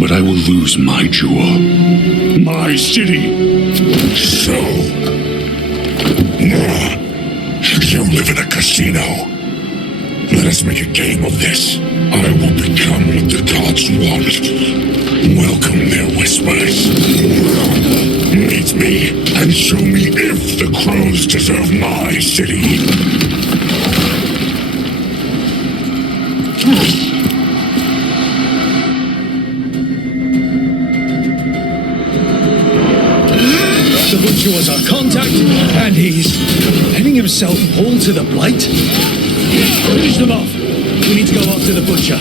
But I will lose my jewel. My city. So, you live in a casino. Let us make a game of this. I will become what the gods want. Welcome their whispers. Meet me and show me if the crows deserve my city. The butcher was our contact, and he's letting himself pull to the blight? Finish them off. We need to go after the butcher.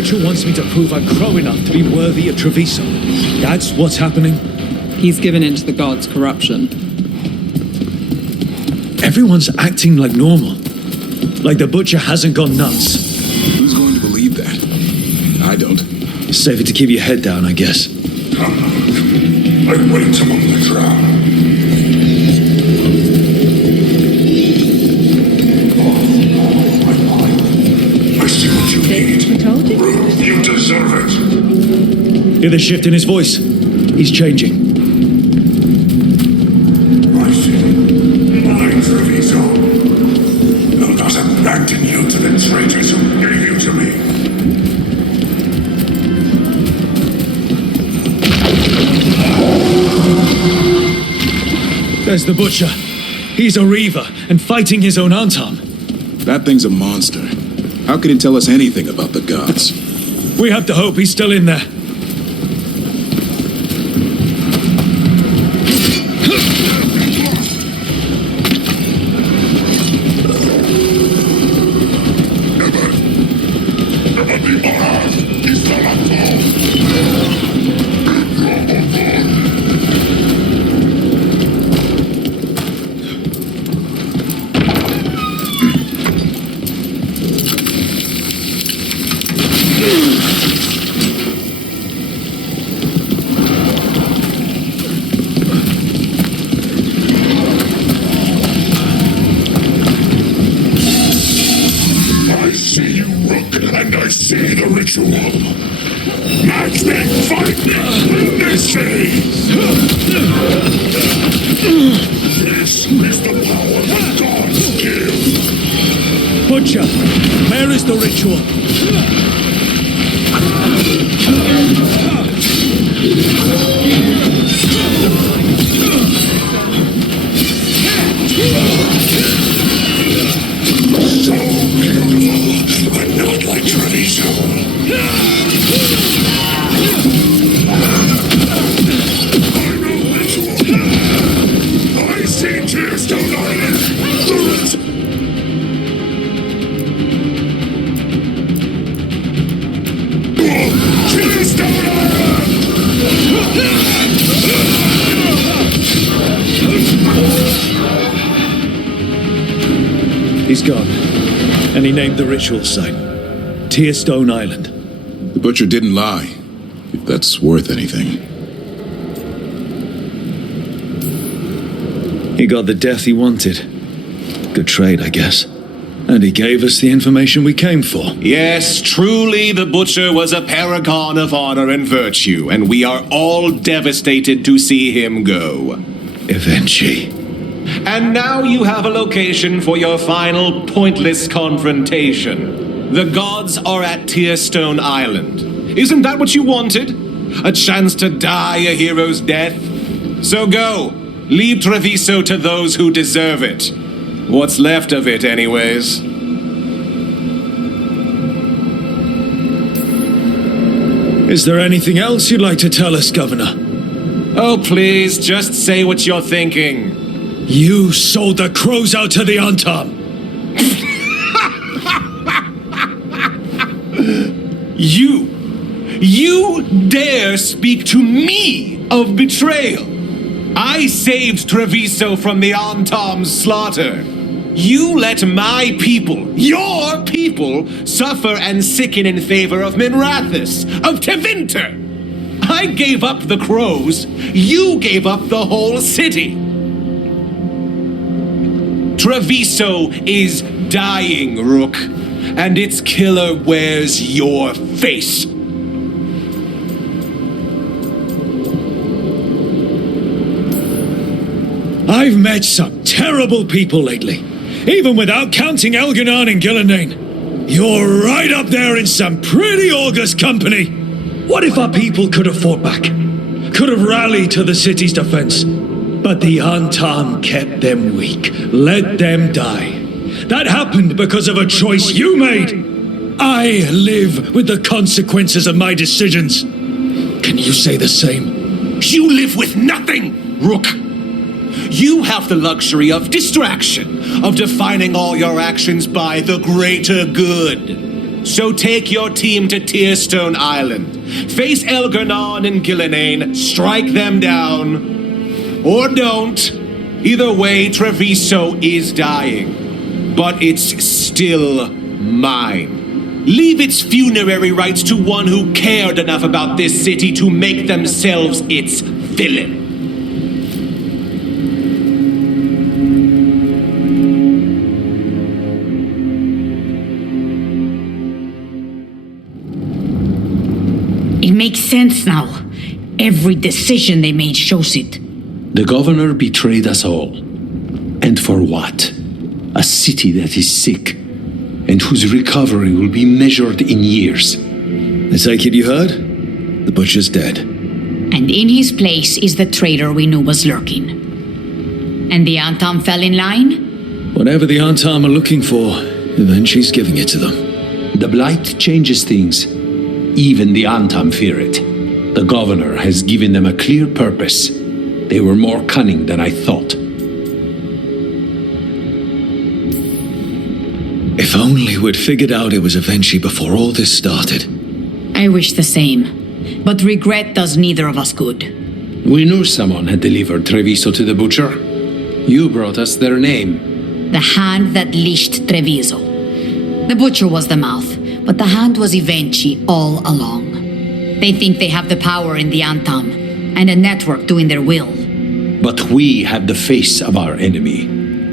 Butcher wants me to prove I'm crow enough to be worthy of Treviso. That's what's happening. He's given in to the gods' corruption. Everyone's acting like normal. Like the Butcher hasn't gone nuts. Who's going to believe that? I don't. Save it to keep your head down, I guess. I wait among the drowned. I see what you need. Ruth, you deserve it. Hear the shift in his voice? He's changing. I see. My Treviso. Will not abandon you to the traitors who gave you to me. There's the Butcher. He's a Reaver and fighting his own Antam. That thing's a monster. How can it tell us anything about the gods? We have to hope he's still in there. Butcher, where is the ritual? So beautiful, but not like Treviso. I see tears down Island. He's gone. And he named the ritual site. Tearstone Island. The Butcher didn't lie, if that's worth anything. He got the death he wanted. Good trade, I guess. And he gave us the information we came for. Yes, truly the Butcher was a paragon of honor and virtue, and we are all devastated to see him go. Eventually. And now you have a location for your final pointless confrontation. The gods are at Tearstone Island. Isn't that what you wanted? A chance to die a hero's death? So go. Leave Treviso to those who deserve it. What's left of it, anyways. Is there anything else you'd like to tell us, Governor? Oh, please, just say what you're thinking. You sold the crows out to the Antam. You dare speak to me of betrayal? I saved Treviso from the Antam's slaughter. You let my people, your people, suffer and sicken in favor of Minrathous, of Tevinter. I gave up the crows. You gave up the whole city. Treviso is dying, Rook, and its killer wears your face. I've met some terrible people lately, even without counting Elganon and Gillenane. You're right up there in some pretty august company. What if our people could have fought back? Could have rallied to the city's defense? But the Antam kept them weak, let them die. That happened because of a choice you made. I live with the consequences of my decisions. Can you say the same? You live with nothing, Rook. You have the luxury of distraction, of defining all your actions by the greater good. So take your team to Tearstone Island. Face Elgarnon and Gillenane, strike them down. Or don't. Either way, Treviso is dying. But it's still mine. Leave its funerary rites to one who cared enough about this city to make themselves its villain. It makes sense now. Every decision they made shows it. The governor betrayed us all. And for what? A city that is sick, and whose recovery will be measured in years. I take it you heard? The butcher's dead. And in his place is the traitor we knew was lurking. And the Antam fell in line? Whatever the Antam are looking for, Eventu's giving it to them. The Blight changes things. Even the Antam fear it. The governor has given them a clear purpose. They were more cunning than I thought. If only we'd figured out it was Evenchi before all this started. I wish the same. But regret does neither of us good. We knew someone had delivered Treviso to the butcher. You brought us their name. The hand that leashed Treviso. The butcher was the mouth, but the hand was Evenchi all along. They think they have the power in the Antam, and a network doing their will. But we have the face of our enemy.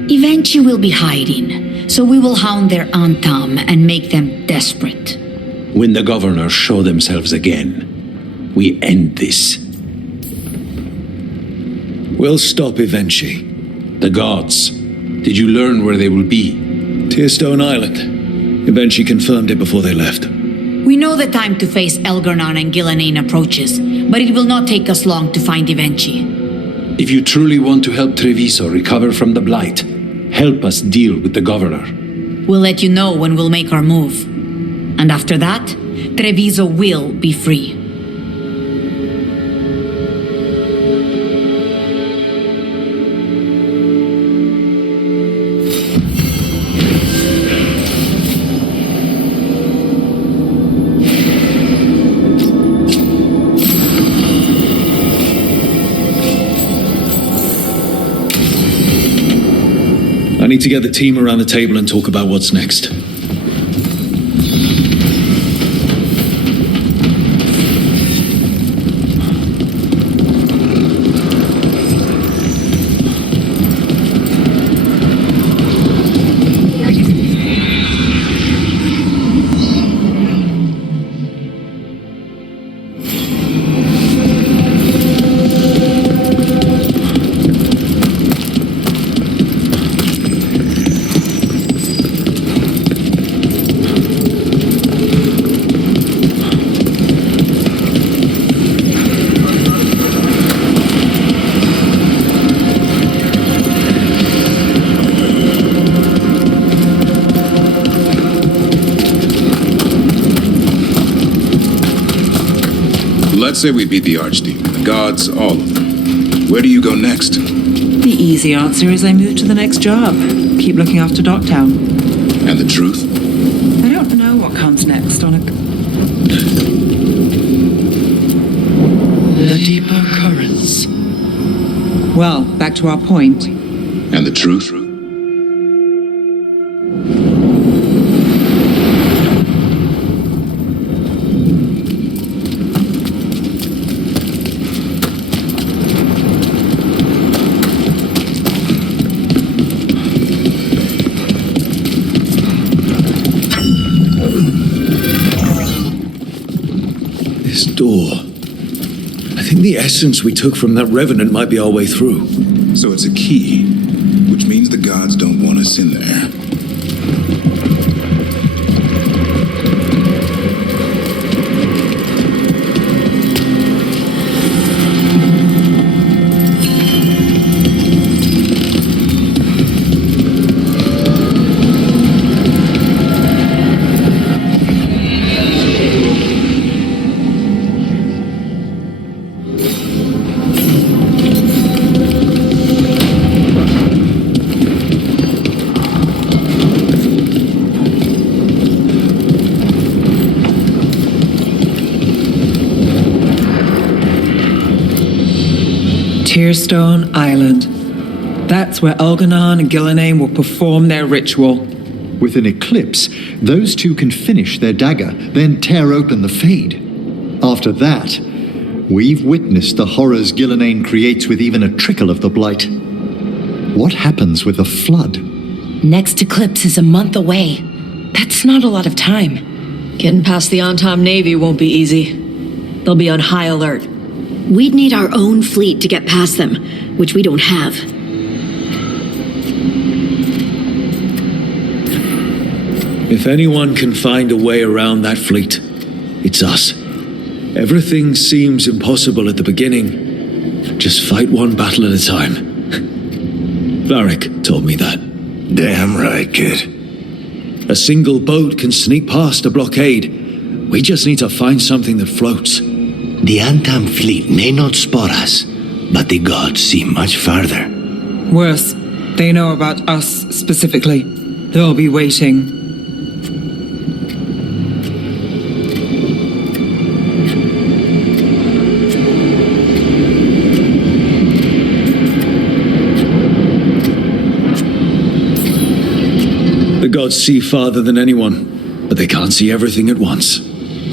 Evenchi will be hiding, so we will hound their Antam and make them desperate. When the governors show themselves again, we end this. We'll stop Evenchi. The gods. Did you learn where they will be? Tearstone Island. Evenchi confirmed it before they left. We know the time to face Elgarnon and Gillenane approaches, but it will not take us long to find Evenchi. If you truly want to help Treviso recover from the Blight, help us deal with the governor. We'll let you know when we'll make our move. And after that, Treviso will be free. I need to get the team around the table and talk about what's next. Let's say we beat the Archdemon, the gods, all of them. Where do you go next? The easy answer is I move to the next job. Keep looking after Docktown. And the truth? I don't know what comes next on a... The deeper currents. Well, back to our point. And the truth? Door. I think the essence we took from that revenant might be our way through. So it's a key, which means the gods don't want us in there. Tearstone Island. That's where Elganon and Gillenane will perform their ritual. With an eclipse, those two can finish their dagger, then tear open the Fade. After that, we've witnessed the horrors Gillenane creates with even a trickle of the Blight. What happens with a flood? Next eclipse is a month away. That's not a lot of time. Getting past the Antom Navy won't be easy. They'll be on high alert. We'd need our own fleet to get past them, which we don't have. If anyone can find a way around that fleet, it's us. Everything seems impossible at the beginning. Just fight one battle at a time. Varric told me that. Damn right, kid. A single boat can sneak past a blockade. We just need to find something that floats. The Antam fleet may not spot us, but the gods see much farther. Worse, they know about us specifically. They'll be waiting. The gods see farther than anyone, but they can't see everything at once.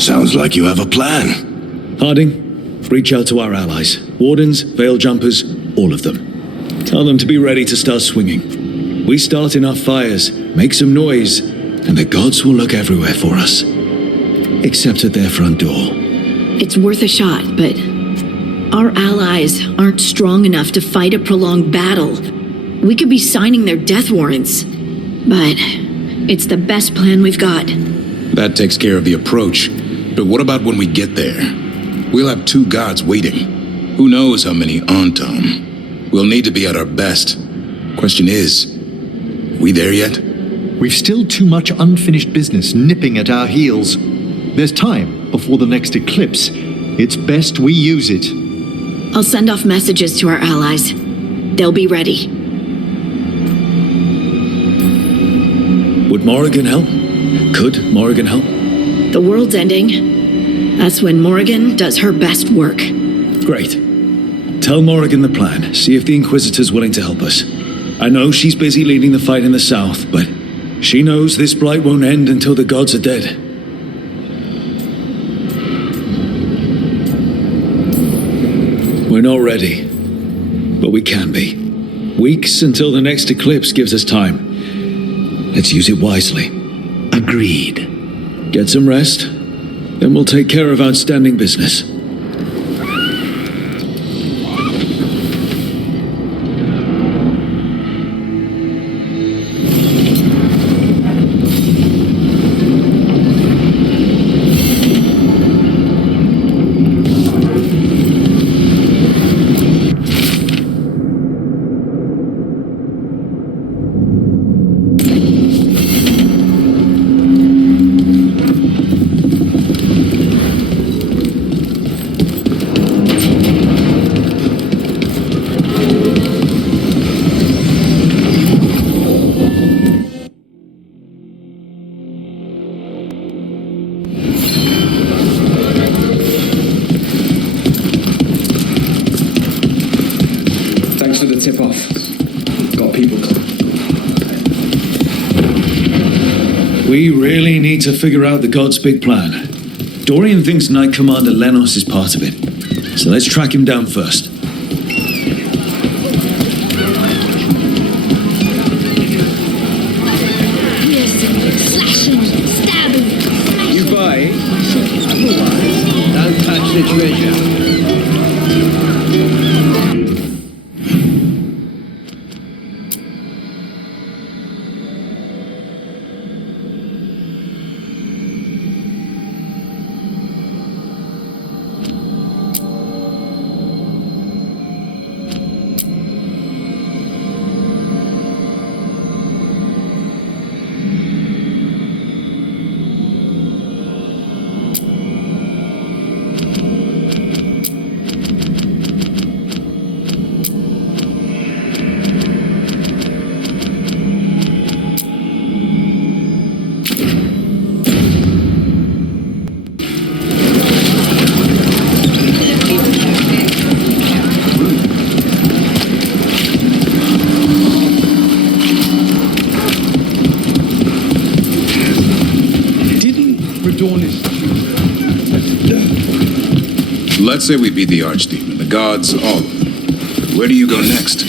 Sounds like you have a plan. Harding, reach out to our allies. Wardens, veil jumpers, all of them. Tell them to be ready to start swinging. We start enough fires, make some noise, and the gods will look everywhere for us. Except at their front door. It's worth a shot, but our allies aren't strong enough to fight a prolonged battle. We could be signing their death warrants, but it's the best plan we've got. That takes care of the approach. But what about when we get there? We'll have two gods waiting. Who knows how many Antom? We'll need to be at our best. Question is, we there yet? We've still too much unfinished business nipping at our heels. There's time before the next eclipse. It's best we use it. I'll send off messages to our allies. They'll be ready. Would Morrigan help? Could Morrigan help? The world's ending. That's when Morrigan does her best work. Great. Tell Morrigan the plan. See if the Inquisitor's willing to help us. I know she's busy leading the fight in the south, but she knows this blight won't end until the gods are dead. We're not ready, but we can be. Weeks until the next eclipse gives us time. Let's use it wisely. Agreed. Get some rest, then we'll take care of outstanding business. We really need to figure out the God's big plan. Dorian thinks Knight Commander Lenos is part of it. So let's track him down first. You buy, otherwise, don't touch the treasure. dawn is... Let's say we beat the Archdemon, the gods, all of them. Where do you go next?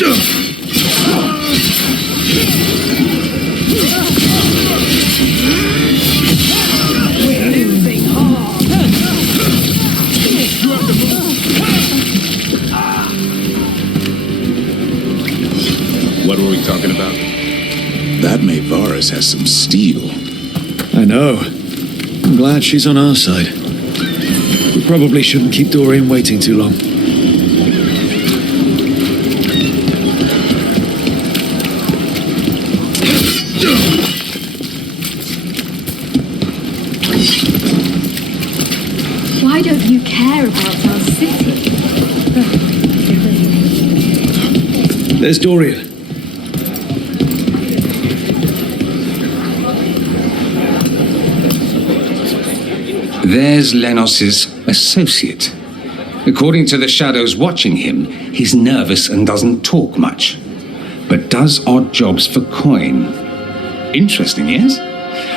What were we talking about? That Mayvaris has some steel. I know. I'm glad she's on our side. We probably shouldn't keep Dorian waiting too long. Why don't you care about our city? There's Dorian. There's Lenos's associate. According to the shadows watching him, he's nervous and doesn't talk much, but does odd jobs for coin. Interesting, yes?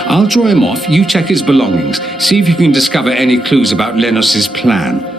I'll draw him off, you check his belongings, see if you can discover any clues about Lenos's plan.